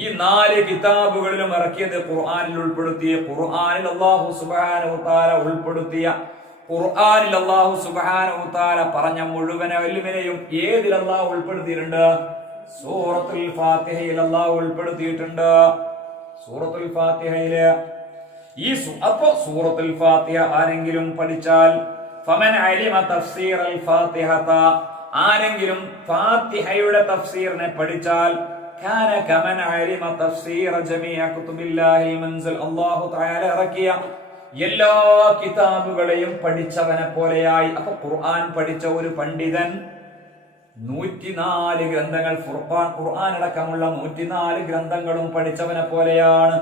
ഈ 4 കിതാബുകളിലും ഇറക്കിയത് ഖുർആനിൽ ഉൾപ്പെടുത്തിയ, ഖുർആനിൽ അല്ലാഹു സുബ്ഹാനഹു തആല ഉൾപ്പെടുത്തിയ, ഖുർആനിൽ അല്ലാഹു സുബ്ഹാനഹു തആല പറഞ്ഞ മുഴുവൻ ഇൽമിനെയും ഏതിൽ അല്ലാഹു ഉൾപ്പെടുത്തിയിട്ടുണ്ട്? സൂറത്തുൽ ഫാത്തിഹയിൽ അല്ലാഹു ഉൾപ്പെടുത്തിയിട്ടുണ്ട്. സൂറത്തുൽ ഫാത്തിഹയിലെ അപ്പൊ സൂറത്തുൽ ഫാത്തിഹ ആരെങ്കിലും പഠിച്ചാൽ, ഫമൻ അലിമ തഫ്സീറൽ ഫാത്തിഹത, ആരെങ്കിലും ഫാത്തിഹയുടെ തഫ്സീറിനെ പഠിച്ചാൽ, കാന കമൻ അലിമ തഫ്സീറ ജമീഅ കുതുബില്ലാഹിൽ മൻസിൽ, അല്ലാഹു തആല ഇറക്കിയ എല്ലാ കിതാബുകളെയും പഠിച്ചവനെ പോലെയായി. അപ്പൊ ഖുർആൻ പഠിച്ച ഒരു പണ്ഡിതൻ 104 ഗ്രന്ഥങ്ങൾ, ഖുർആൻ അടക്കമുള്ള 104 ഗ്രന്ഥങ്ങളും പഠിച്ചവനെ പോലെയാണ്.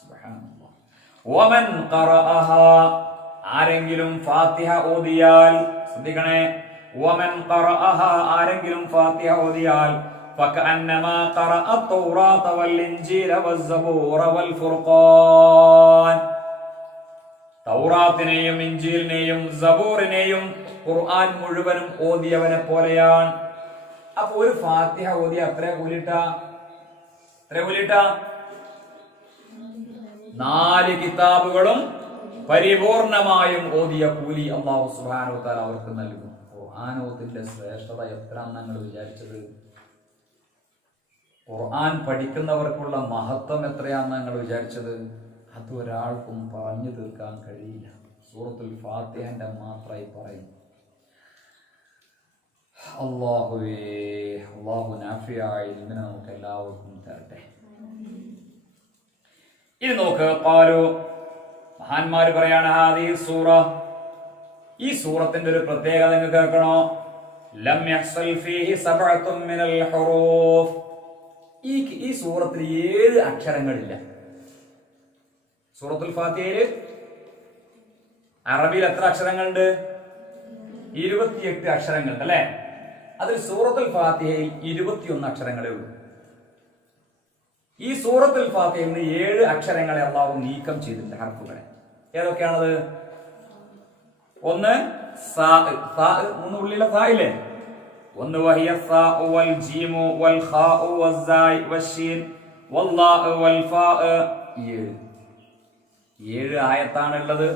സുബ്ഹാനല്ലാഹ്. വമൻ ഖറഅഹ, ആരെങ്കിലും ഫാത്തിഹ ഓതിയാൽ, ശ്രദ്ധിക്കണേ, വമൻ ഖറഅഹ, ആരെങ്കിലും ഫാത്തിഹ ഓതിയാൽ, ഫകഅന്നമാ ഖറഅ തൗറാത വൽ ഇൻജീല വസ്സബൂറ വൽ ഫുർഖാൻ, തൗറാത്തിനെയും ഇൻജീലിനെയും സബൂറിനെയും ഖുർആൻ മുഴുവനും ഓതിയവനെ പോലെയാണ്. അപ്പൊ ഒരു ഫാത്തിഹ ഓതിയ എത്ര കൂലിട്ട? 4 കിതാബുകളും പരിപൂർണമായും ഓതിയ കൂലി അല്ലാഹു സുബ്ഹാനഹു വ തആല അവർക്ക് നൽകും. ഖുർആനോത്തിന്റെ ശ്രേഷ്ഠത എത്രയാണ് നിങ്ങൾ വിചാരിച്ചത്? ഖുർആൻ പഠിക്കുന്നവർക്കുള്ള മഹത്വം എത്രയാണെന്ന് നിങ്ങൾ വിചാരിച്ചത്? അത് ഒരാൾക്കും പറഞ്ഞു തീർക്കാൻ കഴിയില്ല. സൂറത്തുൽ ഫാത്തിഹന്റെ മാത്രമായി പറയുന്നു. അല്ലാഹു നാഫിയായ ഇൽമിനെ നമുക്ക് എല്ലാവർക്കും തരട്ടെ. ഇത് നോക്ക്, ഖാലു മഹാന്മാര് പറയാണ്, ഹാദിഹി സൂറ, ഈ സൂറത്തിന്റെ ഒരു പ്രത്യേകത നിങ്ങൾ കേൾക്കണോ? ലം യഹ്സൽ ഫീഹി സബ്അത്തുൻ മിനൽ ഹുറൂഫ്. ഈ സൂറത്തിൽ 7 അക്ഷരങ്ങളില്ല. സൂറത്തുൽ ഫാത്തിഹയിൽ അറബിയിൽ എത്ര അക്ഷരങ്ങളുണ്ട്? 28 അക്ഷരങ്ങൾ അല്ലെ. അതിൽ സൂറത്തുൽ ഫാത്തിഹയിൽ 21 അക്ഷരങ്ങളേ ഉള്ളൂ. ഈ സൂറത്തുൽ ഫാത്തിഹയിൽ നിന്ന് 7 അക്ഷരങ്ങളെ അല്ലാഹു നീക്കം ചെയ്തിട്ടുണ്ട്, ഹർഫുകളെ. ഏതൊക്കെയാണത്? ഒന്ന് സാ, 3 ഉള്ളിലെ സായില്ലേ? ഒന്ന് വഹിയ സാഉ വൽ ജീമു വൽ ഖാഉ വസ്സായ് വശീൻ വല്ലാഉ വൽ ഫാഉ. 7 ആയത്താണുള്ളത്.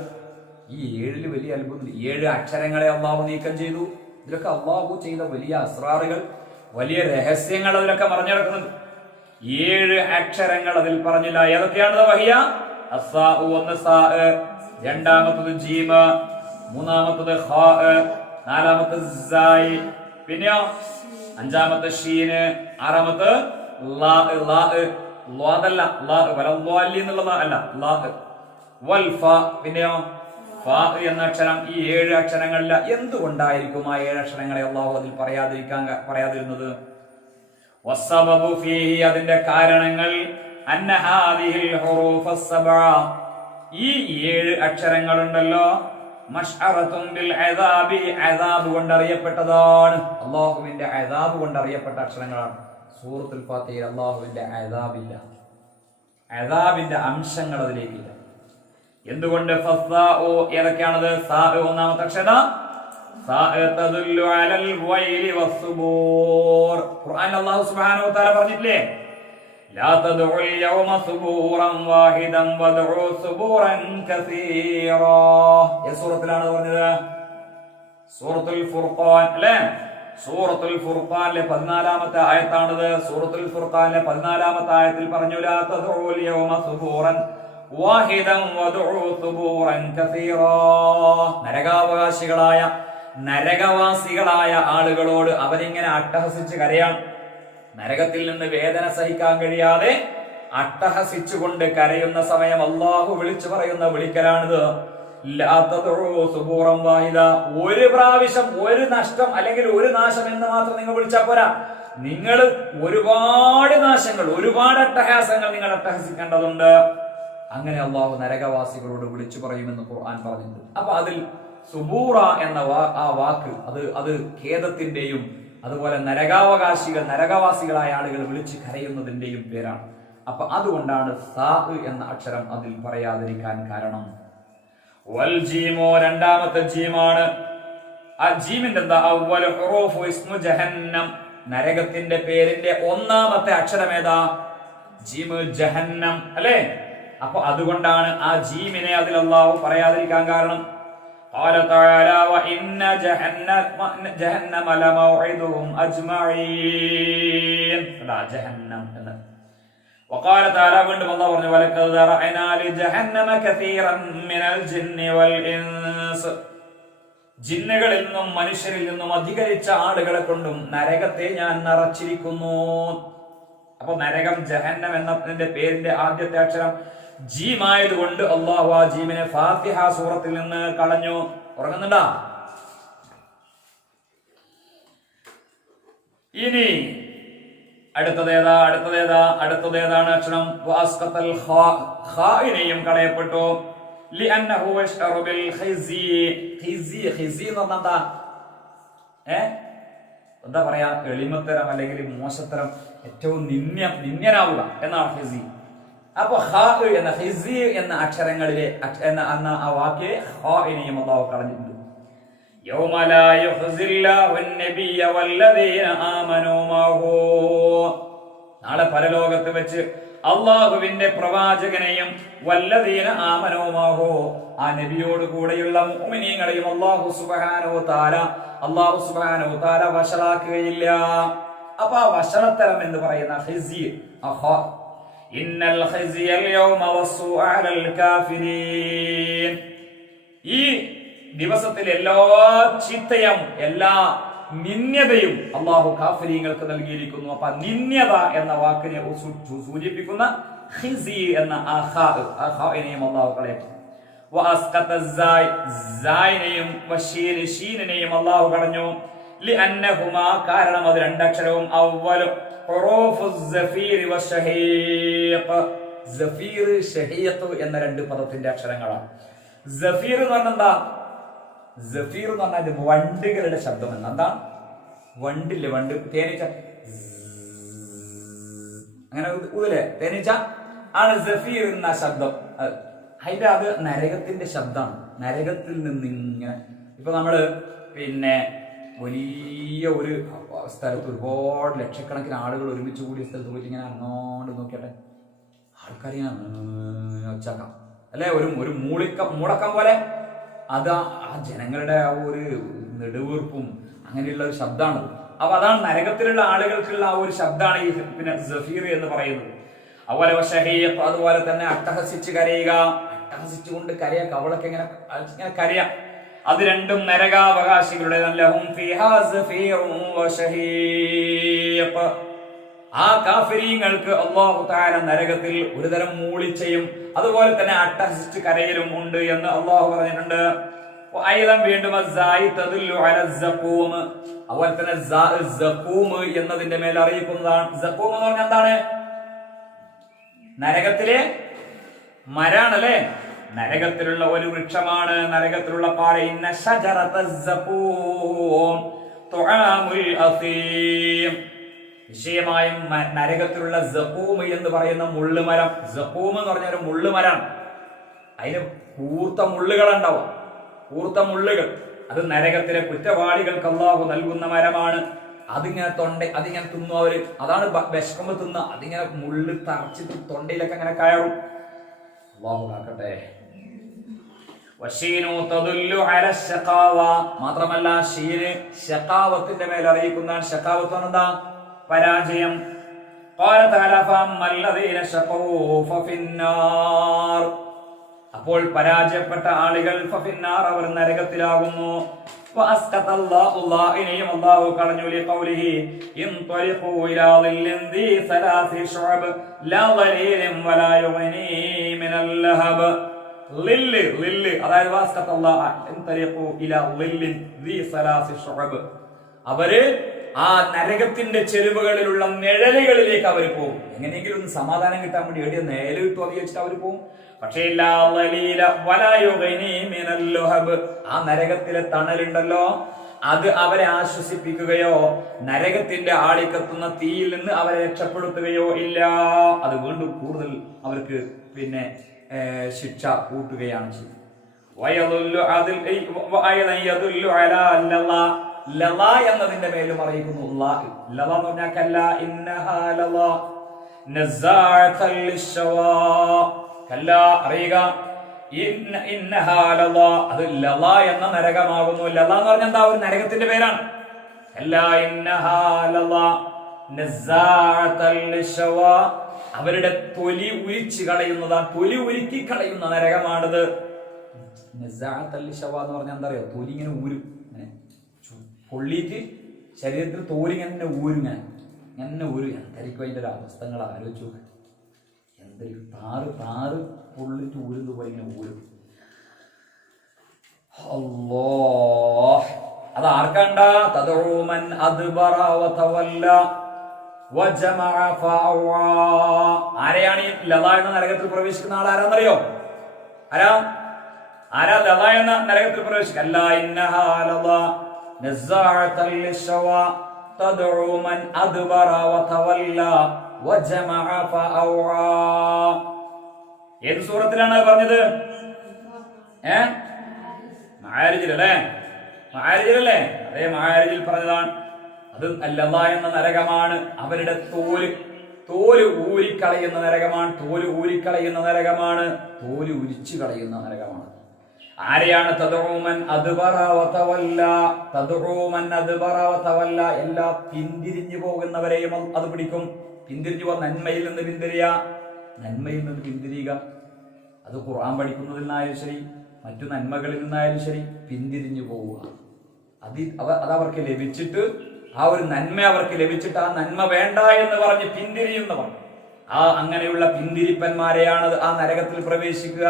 ഈ 7 വലിയ അത്ഭുതം. 7 അക്ഷരങ്ങളെ അല്ലാഹു നീക്കം ചെയ്തു. ഇതിലൊക്കെ അല്ലാഹു ചെയ്ത വലിയ അസ്റാറുകൾ, വലിയ രഹസ്യങ്ങൾ അതിലൊക്കെ പറഞ്ഞു കിടക്കുന്നുണ്ട്. 7 അക്ഷരങ്ങൾ അതിൽ പറഞ്ഞില്ല. ഏതൊക്കെയാണത്? വഹിയ അസ്സാഉ, ഒന്ന് സാ, രണ്ടാമത്തത് ജീമ, മൂന്നാമത്തത് ഖാ, നാലാമത്തത് സായ്, പിന്നെയോ 5-മത്തെ ഷീന്, 6-മത്തെ ലാ, ലാദല്ല, ലാ വലദ്വാലി എന്നുള്ളത് അല്ല, ലാ വൽ ഫാ, പിന്നെയോ ഫാ എന്ന അക്ഷരം. ഈ 7 അക്ഷരങ്ങളില്ല. എന്തുകൊണ്ടായിരിക്കും ആ 7 അക്ഷരങ്ങളെ അല്ലാഹു അതിൽ പറയാതിരുന്നത്? വസ്സബബു ഫീഹി, അതിന്റെ കാരണങ്ങൾ, അന്ന ഹാദിഹിൽ ഹുറൂഫ സബ്അ, ഈ 7 അക്ഷരങ്ങളുണ്ടല്ലോ, മശ്അറത്തുൻ ബിൽ അദാബി, അദാബ് കൊണ്ട് അറിയപ്പെട്ടതാണ്. അല്ലാഹുവിന്റെ അദാബ് കൊണ്ട് അറിയപ്പെട്ട അക്ഷരങ്ങളാണ്. സൂറത്തുൽ ഫാത്തിഹയിൽ അല്ലാഹുവിന്റെ അദാബില്ല, അദാബിന്റെ അംശങ്ങൾ അതിലേക്കില്ല. എന്തുകൊണ്ട്? ഫസ്സാഉ, ഏതൊക്കെയാണത്? സാ, 1-മത്തെ അക്ഷരം. സാ തദുല്ലു അലൽ വൈലി വസ്സുബൂർ. ഖുർആനിൽ അല്ലാഹു സുബ്ഹാനഹു വ തആല പറഞ്ഞിട്ടില്ലേ, ലാ തദ്ഉൽ യൗമ സുബൂറൻ വാഹിദൻ വദ്ഉ സുബൂറൻ കസീറാ. ഈ സൂറത്തിലാണ് പറഞ്ഞത്. സൂറത്തുൽ ഫുർഖാൻ അല്ലേ? സൂറത്തുൽ ഫുർഖാനിലെ 14-മത്തെ ആയത്താണിത്. സൂറത്തുൽ ഫുർഖാനിലെ 14-മത്തെ ആയത്തിൽ പറഞ്ഞു, ലാ തദ്ഉൽ യൗമ സുബൂറൻ വാഹിദൻ വദ്ഉ സുബൂറൻ കസീറാ. നരകവാസികളായ ആളുകളോട് അവരിങ്ങനെ അട്ടഹസിച്ച് കരയാൻ, നരകത്തിൽ നിന്ന് വേദന സഹിക്കാൻ കഴിയാതെ അട്ടഹസിച്ചുകൊണ്ട് കരയുന്ന സമയം അല്ലാഹു വിളിച്ചു പറയുന്ന വിളിക്കലാണിത്. ലാ തദ്ഉ സുബൂറൻ വാഹിദ, ഒരു പ്രാവശ്യം ഒരു നഷ്ടം അല്ലെങ്കിൽ ഒരു നാശം എന്ന് മാത്രം നിങ്ങൾ വിളിച്ചാൽ പോരാ. നിങ്ങൾ ഒരുപാട് നാശങ്ങൾ, ഒരുപാട് അട്ടഹാസങ്ങൾ നിങ്ങൾ അട്ടഹസിക്കേണ്ടതുണ്ട്. അങ്ങനെ അല്ലാഹു നരകവാസികളോട് വിളിച്ചു പറയുമെന്ന് ഖുർആൻ പറഞ്ഞിട്ടുണ്ട്. അപ്പൊ അതിൽ സുബൂറ എന്ന ആ വാക്ക് അത് ഖേദത്തിന്റെയും അതുപോലെ നരകവാസികളായ ആളുകൾ വിളിച്ച് കരയുന്നതിന്റെയും പേരാണ്. അപ്പൊ അതുകൊണ്ടാണ് സാ എന്ന അക്ഷരം അതിൽ പറയാതിരിക്കാൻ കാരണം. വൽ ജീമോ, 2-മത്തെ ജീമാണ്. ആ ജീമിന്റെ എന്താ? അവ്വലു ഹുറൂഫു ഇസ്മു ജഹന്നം, നരകത്തിന്റെ പേരിന്റെ 1-മത്തെ അക്ഷരം ഏതാ? ജീമ്, ജഹന്നം അല്ലേ? അപ്പൊ അതുകൊണ്ടാണ് ആ ജീമിനെ അതിൽ അല്ലാഹു പറയാതിരിക്കാൻ കാരണം. ഖാല തആല വഇന്ന ജഹന്നമ ലമൗഇദുഹും അജ്മഈൻ. ജഹന്നം എന്ന്. വഖാല തആല, വീണ്ടും അല്ലാഹു പറഞ്ഞു, വലഖദ് റഅനാ ലിജഹന്നമ കസീറൻ മിനൽ ജിന്നി വൽ ഇൻസ്, ജിന്നുകളിൽ നിന്നും മനുഷ്യരിൽ നിന്നും അധികരിച്ച ആളുകളെ കൊണ്ടും നരകത്തെ ഞാൻ നിറച്ചിരിക്കുന്നു. അപ്പൊ നരകം, ജഹന്നം എന്നതിന്റെ പേരിന്റെ ആദ്യത്തെ അക്ഷരം ജീമായതുകൊണ്ട് അല്ലാഹു ആ ജീമിനെ ഫാത്തിഹ സൂറത്തിൽ നിന്ന് കളഞ്ഞു. ഉറങ്ങുന്നുണ്ടാ? ഇനി അടുത്തതേതാണ് അക്ഷരം? വാസ്ഖത്തൽ ഖാഇനെയും കളയപ്പെട്ടു. ലിഅന്നഹു യശ്അറു ബിൽ ഖിസി. ഖിസി എന്ന് പറഞ്ഞാ എന്താ പറയാ? എളിമത്തരം അല്ലെങ്കിൽ മോശത്തരം, ഏറ്റവും നിന്ദ്യനാവുക എന്നാണ് ഖിസി. അപ്പൊ ഖിസി എന്ന അക്ഷരങ്ങളിലെ ആ വാക്ക് ഖാഇനെയും അല്ലാഹു കളഞ്ഞിട്ടുണ്ട്. യൗമ ലാ യുഖ്സില്ലാഹു അൻ-നബിയ്യ വല്ലദീന ആമനൂ മഅഹു, നാളെ പരലോകത്ത് വെച്ച് അള്ളാഹുവിന്റെ പ്രവാചകനെയും വല്ലദീന ആമനോമാഹോ ആ നബിയോട് കൂടെയുള്ള മുഅ്മിനീങ്ങളെയും അല്ലാഹു സുബ്ഹാനഹു തആല വഷളാക്കുകയില്ല. അപ്പൊ ആ വഷളത്തരം എന്ന് പറയുന്ന ഖിസ്യ, ഇന്നൽ ഖിസ്യൽ യൗമ വസ്സൂഅ അലൽ കാഫിരീൻ, ഈ ദിവസത്തിൽ എല്ലാ ചീത്തയും എല്ലാ നിന്യതയും അള്ളാഹു കാഫിരീങ്ങൾക്ക് നൽകിയിരിക്കുന്നു. അപ്പൊ നിന്യത എന്ന വാക്കിനെ സൂചിപ്പിക്കുന്ന ഖിസി എന്ന നെയും അള്ളാഹു കളയട്ടെ. ഷീനെയും അള്ളാഹു കളഞ്ഞു. കാരണം അത് രണ്ടക്ഷരവും എന്ന രണ്ട് പദത്തിന്റെ അക്ഷരങ്ങളാണ്. സഫീർ എന്ന് പറഞ്ഞാൽ എന്താ? സഫീർ എന്ന് പറഞ്ഞാൽ വണ്ടുകളുടെ ശബ്ദം എന്ന്. എന്താ? വണ്ടില്ലേ, വണ്ട്, തേനീച്ച അങ്ങനെ ഊതില്ലേ, തേനീച്ച ആണ് സഫീർ എന്ന ശബ്ദം. അതിന്റെ അത് നരകത്തിന്റെ ശബ്ദമാണ്. നരകത്തിൽ നിന്ന് ഇങ്ങനെ ഇപ്പൊ നമ്മള് പിന്നെ വലിയ ഒരു സ്ഥലത്ത് ഒരുപാട് ലക്ഷക്കണക്കിന് ആളുകൾ ഒരുമിച്ച് കൂടിയ സ്ഥലത്ത് പോയിട്ട് ഇങ്ങനെ അങ്ങോട്ട് നോക്കിയാട്ടെ, ആൾക്കാരിങ്ങനെ ഒച്ചാക്കാം അല്ലെ, ഒരു മൂളക്കം പോലെ. അത് ആ ജനങ്ങളുടെ ആ ഒരു നെടുവീർപ്പും അങ്ങനെയുള്ള ഒരു ശബ്ദമാണ്. അപ്പൊ അതാണ് നരകത്തിലുള്ള ആളുകൾക്കുള്ള ആ ഒരു ശബ്ദമാണ് ഈ പിന്നെ സഫീർ എന്ന് പറയുന്നത്. അതുപോലെ തന്നെ അട്ടഹസിച്ച് കരയുക, അട്ടഹസിച്ചുകൊണ്ട് കരയാ, കവളൊക്കെ ഇങ്ങനെ കരയാം. അത് രണ്ടും നരകാവകാശികളുടെ ആ കാഫിരീങ്ങൾക്ക് അല്ലാഹു തആല നരകത്തിൽ ഒരുതരം മൂളിച്ചയും അതുപോലെ തന്നെ അട്ടഹസിച്ച് കരയലും ഉണ്ട് എന്ന് അല്ലാഹു പറഞ്ഞിട്ടുണ്ട്. വീണ്ടും അതുപോലെ തന്നെ എന്നതിന്റെ മേൽ അറിയിക്കുന്നതാണ്. സഖൂം എന്ന് പറഞ്ഞാൽ എന്താണ്? നരകത്തിലെ മരാണല്ലേ, നരകത്തിലുള്ള ഒരു വൃക്ഷമാണ്, നരകത്തിലുള്ള പാറ. ഇന്ന ശജറത സഖൂം തുആമുൽ അസീം, നിശ്ചയമായും നരകത്തിലുള്ള സഖൂം എന്ന് പറയുന്ന മുള്ളുമരം. സഖൂം എന്ന് പറഞ്ഞ ഒരു മുള്ളുമരം, അതിന് കൂർത്ത മുള്ളുകളുണ്ടാവും, കൂർത്ത മുള്ളുകൾ. അത് നരകത്തിലെ കുറ്റവാളികൾക്ക് അല്ലാഹു നൽകുന്ന മരമാണ്. അതിങ്ങനെ അതിങ്ങനെ തിന്നു അവര്. അതാണ് വിശക്കുമ്പോ തിന്ന. അതിങ്ങനെ മുള്ളു തറച്ചിട്ട് തൊണ്ടയിലൊക്കെ അങ്ങനെ കയറും. അല്ലാഹു കാക്കട്ടെ. മാത്രമല്ല ഷീന് ശഖാവത്തിന്റെ മേൽ അറിയിക്കുന്നതാണ്. ശഖാവത്ത് എന്താ? പരാജയം. അപ്പോൾ പരാജയപ്പെട്ട ആളുകൾ അവർ നരകത്തിലാകുന്നു. അല്ലാഹു കളഞ്ഞു. അതായത് അവര് ആ നരകത്തിന്റെ ചെരുവുകളിലുള്ള നിഴലുകളിലേക്ക് അവർ പോകും. എങ്ങനെയെങ്കിലും ഒന്ന് സമാധാനം കിട്ടാൻ വേണ്ടി എവിടെയോ നേരെ കിട്ടും അത് വെച്ചിട്ട് അവർ പോകും. പക്ഷേ ആ നരകത്തിലെ തണലുണ്ടല്ലോ, അത് അവരെ ആശ്വസിപ്പിക്കുകയോ നരകത്തിന്റെ ആളിക്കത്തുന്ന തീയിൽ നിന്ന് അവരെ രക്ഷപ്പെടുത്തുകയോ ഇല്ല. അത് വീണ്ടും കൂടുതൽ അവർക്ക് പിന്നെ ശിക്ഷ കൂട്ടുകയാണ് ചെയ്യുന്നത്. എന്നതിന്റെ മേലും അറിയിക്കുന്നു. ലള എന്ന് പറഞ്ഞാൽ കല്ല, ഇന്നഹാ ലള നസ്സാഅതൻ ലിശ്ശവാ, കല്ല അറിയുക, ഇന്നഹാ ലള, അത് ലള എന്ന നരകമാകുന്നു. ലള എന്ന് പറഞ്ഞാൽ എന്താ? ഒരു നരകത്തിന്റെ പേരാണ്. കല്ല ഇന്നഹാ ലള നസ്സാഅതൻ ലിശ്ശവാ, അവരുടെ തൊലി ഉരിച്ചു കളയുന്നതാണ്, തൊലി ഉരുക്കി കളയുന്ന നരകമാണിത്. നസ്സാഅതൻ ലിശ്ശവാ എന്ന് പറഞ്ഞാൽ എന്താ അറിയോ? തൊലി ഇങ്ങനെ ഊരും, പൊള്ളിയിട്ട് ശരീരത്തിൽ തോലി ഇങ്ങനെ ഊരും, ഇങ്ങനെ ഊരും. എന്തായിരിക്കും അതിന്റെ ഒരു അവസ്ഥകൾ ആലോചിച്ചു. എന്തൊരു താറ് പൊള്ളിട്ട് ഊരുന്നത് പോലെ ഇങ്ങനെ ഊരും. അല്ലാഹ്, അത് ആർക്കണ്ട? തദഊമൻ അദ്ബറ വതവല്ല വജമഅ ഫഅവാ. ആരെയാണ് ഈ ലള എന്ന നരകത്തിൽ പ്രവേശിക്കുന്ന ആൾ? ആരാന്നറിയോ? ആരാ ലള എന്ന നരകത്തിൽ പ്രവേശിക്കുക? അല്ലാ ഇന്നഹാ ലള നസ്സാഅതൻ ലിശ്ശവാ തദ്ഉ മൻ അദ്ബറ വതവല്ല വജമഅ ഫഅവാ. ഏത് സൂറത്തിലാണ് പറഞ്ഞത്? മആരിജിലല്ലേ? മആരിജിലല്ലേ? അതേ മആരിജിൽ പറഞ്ഞതാണ്. അത് ലള എന്ന നരകമാണ്. അവരുടെ തോല് ഊരിക്കളയുന്ന നരകമാണ്, തോല് ഊരിക്കളയുന്ന നരകമാണ്, തോല് ഉരിച്ചു കളയുന്ന നരകമാണ്. ആരെയാണ്? തദ്ഉമൻ അദ്ബറ വതവല്ല, തദ്ഉമൻ അദ്ബറ വതവല്ല, എല്ലാ പിന്തിരിഞ്ഞു പോകുന്നവരെയും അത് പിടിക്കും. പിന്തിരിഞ്ഞു പോകുന്ന നന്മയിൽ നിന്ന് പിന്തിരിയുക, നന്മയിൽ നിന്ന് പിന്തിരിയുക. അത് ഖുർആൻ പഠിക്കുന്നതിൽ നിന്നായാലും ശരി, മറ്റു നന്മകളിൽ നിന്നായാലും ശരി, പിന്തിരിഞ്ഞു പോവുക. അതവർക്ക് ലഭിച്ചിട്ട്, ആ ഒരു നന്മ അവർക്ക് ലഭിച്ചിട്ട് ആ നന്മ വേണ്ട എന്ന് പറഞ്ഞ് പിന്തിരിയുന്നവർ, അങ്ങനെയുള്ള പിന്തിരിപ്പന്മാരെയാണ് ആ നരകത്തിൽ പ്രവേശിക്കുക.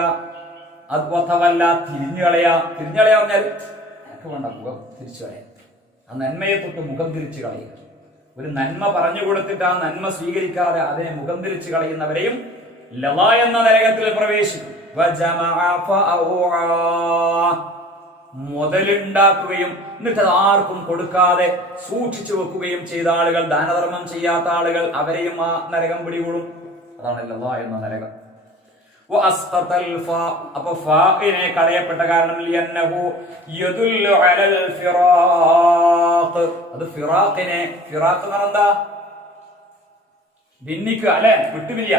അതുവല്ല തിരിഞ്ഞുകളയാ. തിരിഞ്ഞുകളയാ പറഞ്ഞാൽ എനിക്ക് വേണ്ട, മുഖം തിരിച്ചു കളയാ. ആ നന്മയെ തൊട്ട് മുഖം തിരിച്ചു കളയുക. ഒരു നന്മ പറഞ്ഞു കൊടുത്തിട്ട് ആ നന്മ സ്വീകരിക്കാതെ അതിനെ മുഖം തിരിച്ചു കളയുന്നവരെയും ലള എന്ന നരകത്തിൽ പ്രവേശിക്കും. മുതലുണ്ടാക്കുകയും എന്നിട്ട് അത് ആർക്കും കൊടുക്കാതെ സൂക്ഷിച്ചു വെക്കുകയും ചെയ്ത ആളുകൾ, ദാനധർമ്മം ചെയ്യാത്ത ആളുകൾ, അവരെയും ആ നരകം പിടികൂടും. അതാണ് ലള എന്ന നരകം. അപ്പൊ ഫാഇനെ കളയപ്പെട്ട കാരണം അത് ഫിറാഖിനെ, ഫിറാഖ് എന്ന് പറഞ്ഞാ ഭിന്നിക്കുക അല്ലെ, വിട്ടുപിരിയ.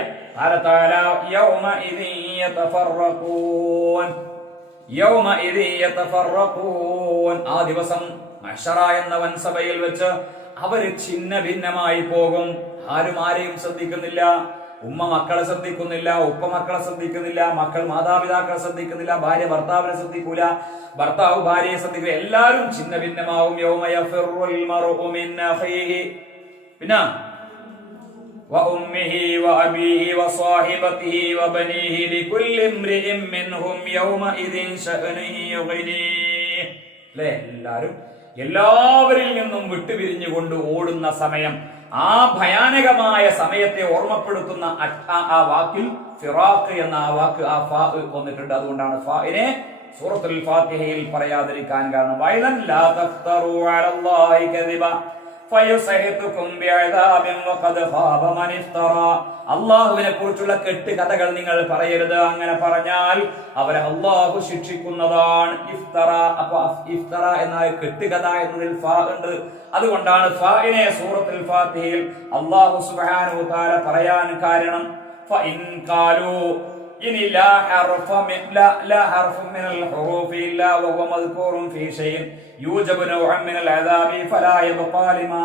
ആ ദിവസം മഹ്ശറ എന്ന വൻസഭയിൽ വെച്ച് അവര് ഛിന്ന ഭിന്നമായി പോകും. ആരും ആരെയും ശ്രദ്ധിക്കുന്നില്ല. ഉമ്മ മക്കളെ ശ്രദ്ധിക്കുന്നില്ല, ഉപ്പ മക്കളെ ശ്രദ്ധിക്കുന്നില്ല, മക്കൾ മാതാപിതാക്കളെ ശ്രദ്ധിക്കുന്നില്ല, ഭാര്യ ഭർത്താവിനെ ശ്രദ്ധിക്കൂല, ഭർത്താവ് ഭാര്യയെ ശ്രദ്ധിക്കില്ല. എല്ലാവരും ഛിന്ന ഭിന്നമാവും. പിന്നെ وأمه وأبيه وصاحبته وبنيه لكل امرئ منهم يومئذ شأن يغنيه. എല്ലാവരിൽ നിന്നും വിട്ടുപിരിഞ്ഞുകൊണ്ട് ഓടുന്ന സമയം, ആ ഭയാനകമായ സമയത്തെ ഓർമ്മപ്പെടുത്തുന്ന ആ വാക്കിൽ ഫിറാഖ് എന്ന ആ വാക്ക്, ആ ഫാ വന്നിട്ടുണ്ട്. അതുകൊണ്ടാണ് ഫാഇനെ സൂറത്തുൽ ഫാത്തിഹയിൽ പറയാതിരിക്കാൻ കാരണം. വൈലൻ ലാ തഫ്തറു അലല്ലാഹി കദിബ ഫയസഹിതുകും ബിഅദാബിൻ വഖദ് ഖാബ മൻ ഇഫ്തറ. അല്ലാഹുവിനെ കുറിച്ചുള്ള കെട്ട് കഥകൾ നിങ്ങൾ പറയരുത്. അങ്ങനെ പറഞ്ഞാൽ അവരെ അല്ലാഹു ശിക്ഷിക്കുന്നതാണ്. ഇഫ്തറ, അപ്പൊ ഇഫ്തറ എന്ന കെട്ടുകഥ എന്നതിൽ ഫാ ഉണ്ട്. അതുകൊണ്ടാണ് ഫാഇനെ സൂറത്തുൽ ഫാത്തിഹയിൽ അല്ലാഹു സുബ്ഹാനഹു വ തആല പറയാൻ കാരണം. ഫഇൻ ഖാലു ഇനി ലാ ഹർഫ മിനൽ ഹുറൂഫി ഇല്ലാ വഹുവ മദ്കൂറുൻ ഫീ ഷൈഇൻ യൂജബു നൗഅൻ മിനൽ അദാബി ഫലാ യബ്ഖാ ലിമാ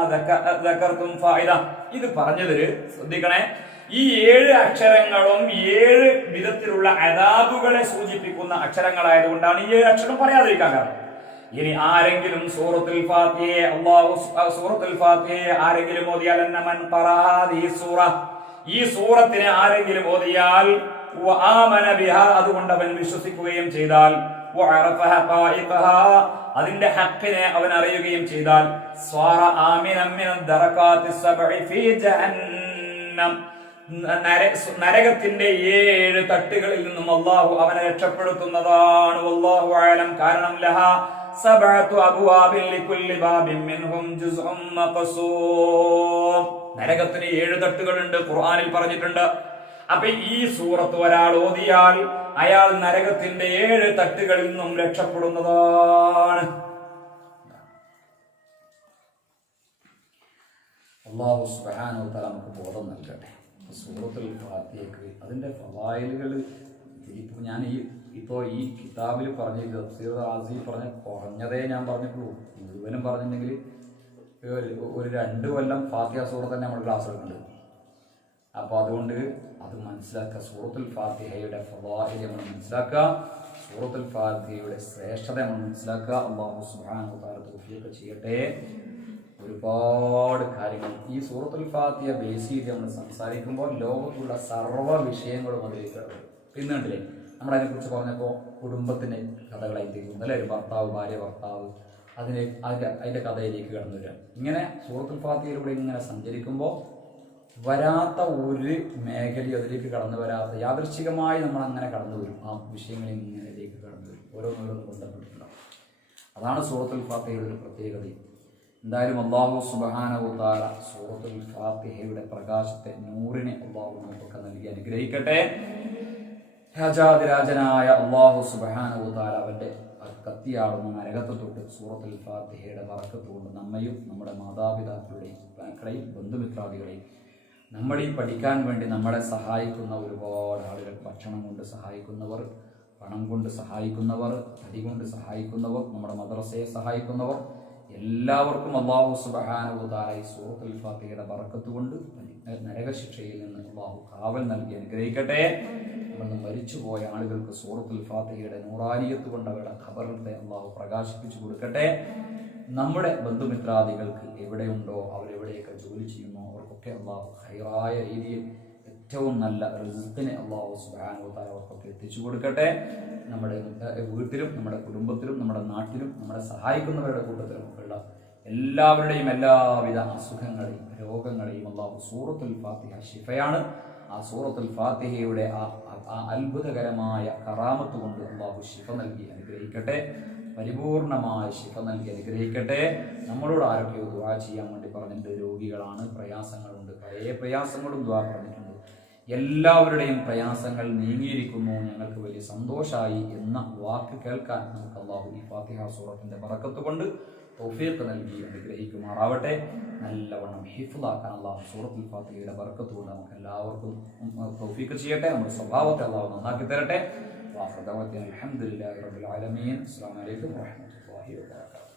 ദകർതും ഫായിദ. ഇത് പറഞ്ഞതിൽ ശ്രദ്ധിക്കണേ, ഈ 7 അക്ഷരങ്ങളും 7 വിധത്തിലുള്ള അദാബുകളെ സൂചിപ്പിക്കുന്ന അക്ഷരങ്ങളായതുകൊണ്ടാണ് ഈ 7 അക്ഷരം പറയാതിരിക്കാൻ കാരണം. ഇനി ആരെങ്കിലും സൂറത്തുൽ ഫാത്തിഹയെ ആരെങ്കിലും ഓതിയാൽ അന്നമൻ ഖറഅ സൂറ, ഈ സൂറത്തിനെ ആരെങ്കിലും ഓതിയാൽ വആമന ബിഹാ, അതുകൊണ്ട് അവൻ വിശ്വസിക്കുകയും ചെയ്താൽ, വഅറഫഹ ഖായിഖഹ, അതിന്റെ ഹഖിനെ അവൻ അറിയുകയും ചെയ്താൽ, സ്വാറ ആമിനൻ മിനദ് ദറകാത്തിസ് സബ്ഇ ഫീ ജഹന്നം, നരകത്തിന്റെ 7 തട്ടുകളിൽ നിന്നും അല്ലാഹു അവനെ രക്ഷപ്പെടുത്തുന്നതാണ്. വല്ലാഹു അഅലം. കാരണം ലഹ സബഅതു അബ്വാബിൻ ലികുല്ലി ബാബിൻ മിൻഹും ജുസ്ഉം മഖ്സൂം. നരകത്തിന് 7 തട്ടുകളുണ്ട്, ഖുർആനിൽ പറഞ്ഞിട്ടുണ്ട്. അപ്പൊ ഈ സൂറത്ത് ഒരാൾ ഓതിയാൽ അയാൾ നരകത്തിന്റെ 7 തട്ടുകളിൽ നിന്നും രക്ഷപ്പെടുന്നതാണ്. അല്ലാഹു സുബ്ഹാനഹു വ തആല നമുക്ക് ബോധം നൽകട്ടെ. സൂറത്തുൽ ഫാത്തിഹയ്ക്ക് അതിന്റെ ഫളായിലുകൾ ഞാൻ ഈ കിതാബിൽ പറഞ്ഞ തഫ്സീർ റാസി പറഞ്ഞ കുറഞ്ഞതേ ഞാൻ പറഞ്ഞിട്ടുള്ളൂ. മുഴുവനും പറഞ്ഞിട്ടുണ്ടെങ്കിൽ ഒരു 2 കൊല്ലം ഫാത്തിഹ സൂറത്ത് തന്നെ നമ്മൾ ക്ലാസ് എടുക്കുന്നുണ്ട്. അപ്പൊ അതുകൊണ്ട് അത് മനസ്സിലാക്കുക. സൂറത്തുൽ ഫാത്തിഹയുടെ ഫളായിൽ നമ്മൾ മനസ്സിലാക്കുക, സൂറത്തുൽ ഫാത്തിഹയുടെ ശ്രേഷ്ഠത നമ്മൾ മനസ്സിലാക്കുക. അല്ലാഹു സുബ്ഹാനഹു വ തആല തൗഫീഖ് ചെയ്യട്ടെ. ഒരുപാട് കാര്യങ്ങൾ ഈ സൂറത്തുൽ ഫാത്തിഹ ബേസ് ചെയ്ത് നമ്മൾ സംസാരിക്കുമ്പോൾ ലോകത്തുള്ള സർവ്വ വിഷയങ്ങളും അതിലേക്ക് കടന്നു. പിന്നീട്ടില്ലേ നമ്മൾ അതിനെക്കുറിച്ച് പറഞ്ഞപ്പോൾ കുടുംബത്തിന്റെ കഥകളായി തീരുന്നു അല്ലെ, ഭർത്താവ് ഭാര്യ ഭർത്താവ്, അതിന്റെ കഥയിലേക്ക് കടന്നു വരിക. ഇങ്ങനെ സൂറത്തുൽ ഫാത്തിഹയിലൂടെ ഇങ്ങനെ സഞ്ചരിക്കുമ്പോൾ വരാത്ത ഒരു മേഖലയും അതിലേക്ക് കടന്നു വരാത്ത, യാദൃശ്ചികമായി നമ്മൾ അങ്ങനെ കടന്നു വരും. ആ വിഷയങ്ങളിൽ ഇങ്ങനെയിലേക്ക് കടന്നു വരും, ഓരോന്നോരോന്നും ബന്ധപ്പെട്ടിട്ടുണ്ടാവും. അതാണ് സൂറത്തുൽ ഫാത്തിഹയുടെ ഒരു പ്രത്യേകത. എന്തായാലും അല്ലാഹു സുബ്ഹാനഹു വ തആല സൂറത്തുൽ ഫാത്തിഹയുടെ പ്രകാശത്തെ, നൂറിനെ അല്ലാഹു നമുക്കൊക്കെ നൽകി അനുഗ്രഹിക്കട്ടെ. രാജാതിരാജനായ അല്ലാഹു സുബ്ഹാനഹു വ തആല അവന്റെ കത്തിയാടുന്ന നരകത്തെ തൊട്ട് സൂറത്തുൽ ഫാത്തിഹയുടെ ബറക്കത്ത് കൊണ്ട് നമ്മയും നമ്മുടെ മാതാപിതാക്കളുടെയും മക്കളെയും ബന്ധുമിത്രാദികളെയും നമ്മൾ ഈ പഠിക്കാൻ വേണ്ടി നമ്മളെ സഹായിക്കുന്ന ഒരുപാട് ആളുകൾ, ഭക്ഷണം കൊണ്ട് സഹായിക്കുന്നവർ, പണം കൊണ്ട് സഹായിക്കുന്നവർ, തടി കൊണ്ട് സഹായിക്കുന്നവർ, നമ്മുടെ മദ്രസയെ സഹായിക്കുന്നവർ, എല്ലാവർക്കും അല്ലാഹു സുബ്ഹാനഹു വ തആല ഈ സൂറത്തുൽ ഫാത്തിഹയുടെ ബറക്കത്ത് കൊണ്ട് നരകശിക്ഷയിൽ നിന്ന് അല്ലാഹു കാവൽ നൽകി അനുഗ്രഹിക്കട്ടെ. നമ്മൾ മരിച്ചുപോയ ആളുകൾക്ക് സൂറത്തുൽ ഫാത്തിഹയുടെ നൂറാനിയത്ത് കൊണ്ട് അവരുടെ ഖബറിനെ അല്ലാഹു പ്രകാശിപ്പിച്ചു കൊടുക്കട്ടെ. നമ്മുടെ ബന്ധുമിത്രാദികൾക്ക് എവിടെയുണ്ടോ, അവരെവിടെയൊക്കെ ജോലി ചെയ്യുന്നു, അവർക്കൊക്കെ അല്ലാഹു ഖൈറായ രീതിയിൽ ഏറ്റവും നല്ല റിസ്ഖിനെ അല്ലാഹു സുബ്ഹാനഹു വ തആല അവർക്കൊക്കെ എത്തിച്ചു കൊടുക്കട്ടെ. നമ്മുടെ വീട്ടിലും നമ്മുടെ കുടുംബത്തിലും നമ്മുടെ നാട്ടിലും നമ്മളെ സഹായിക്കുന്നവരുടെ കൂട്ടത്തിലും ഉള്ള എല്ലാവരുടെയും എല്ലാവിധ അസുഖങ്ങളെയും രോഗങ്ങളെയും അല്ലാഹു സൂറത്തുൽ ഫാത്തിഹ ശിഫയാണ്. ആ സൂറത്തുൽ ഫാത്തിഹയുടെ ആ അത്ഭുതകരമായ കറാമത്ത് കൊണ്ട് അല്ലാഹു ശിഫ നൽകി അനുഗ്രഹിക്കട്ടെ. പരിപൂർണമായ ശിഫ നൽകി അനുഗ്രഹിക്കട്ടെ. നമ്മളോട് ആരൊക്കെയോ ദുആ ചെയ്യാൻ വേണ്ടി പറഞ്ഞിട്ടുണ്ട്. രോഗികളാണ്, പ്രയാസങ്ങളുണ്ട്, പല പ്രയാസങ്ങളും ദുആ പറഞ്ഞിട്ടുണ്ട്. എല്ലാവരുടെയും പ്രയാസങ്ങൾ നീങ്ങിയിരിക്കുന്നു, ഞങ്ങൾക്ക് വലിയ സന്തോഷമായി എന്ന വാക്ക് കേൾക്കാൻ നമുക്ക് അല്ലാഹു ഈ ഫാത്തിഹ സൂറത്തിന്റെ ബറക്കത്ത് കൊണ്ട് തൗഫീഖ് നൽകി അനുഗ്രഹിക്കുമാറാവട്ടെ. നല്ലവണ്ണം ഹിഫ്ളാക്കാൻ അല്ലാഹു സൂറത്തുൽ ഫാത്തിഹയുടെ ബറക്കത്ത് കൊണ്ട് നമുക്ക് എല്ലാവർക്കും തൗഫീഖ് ചെയ്യട്ടെ. നമ്മുടെ സ്വഭാവത്തെ അല്ലാഹു നന്നാക്കി തരട്ടെ. വാഖിറു ദഅ്വാനാ അൽഹംദുലില്ലാഹി റബ്ബിൽ ആലമീൻ. അസ്സലാമു അലൈക്കും വറഹ്മത്തുള്ളാഹി വബറകാതുഹു.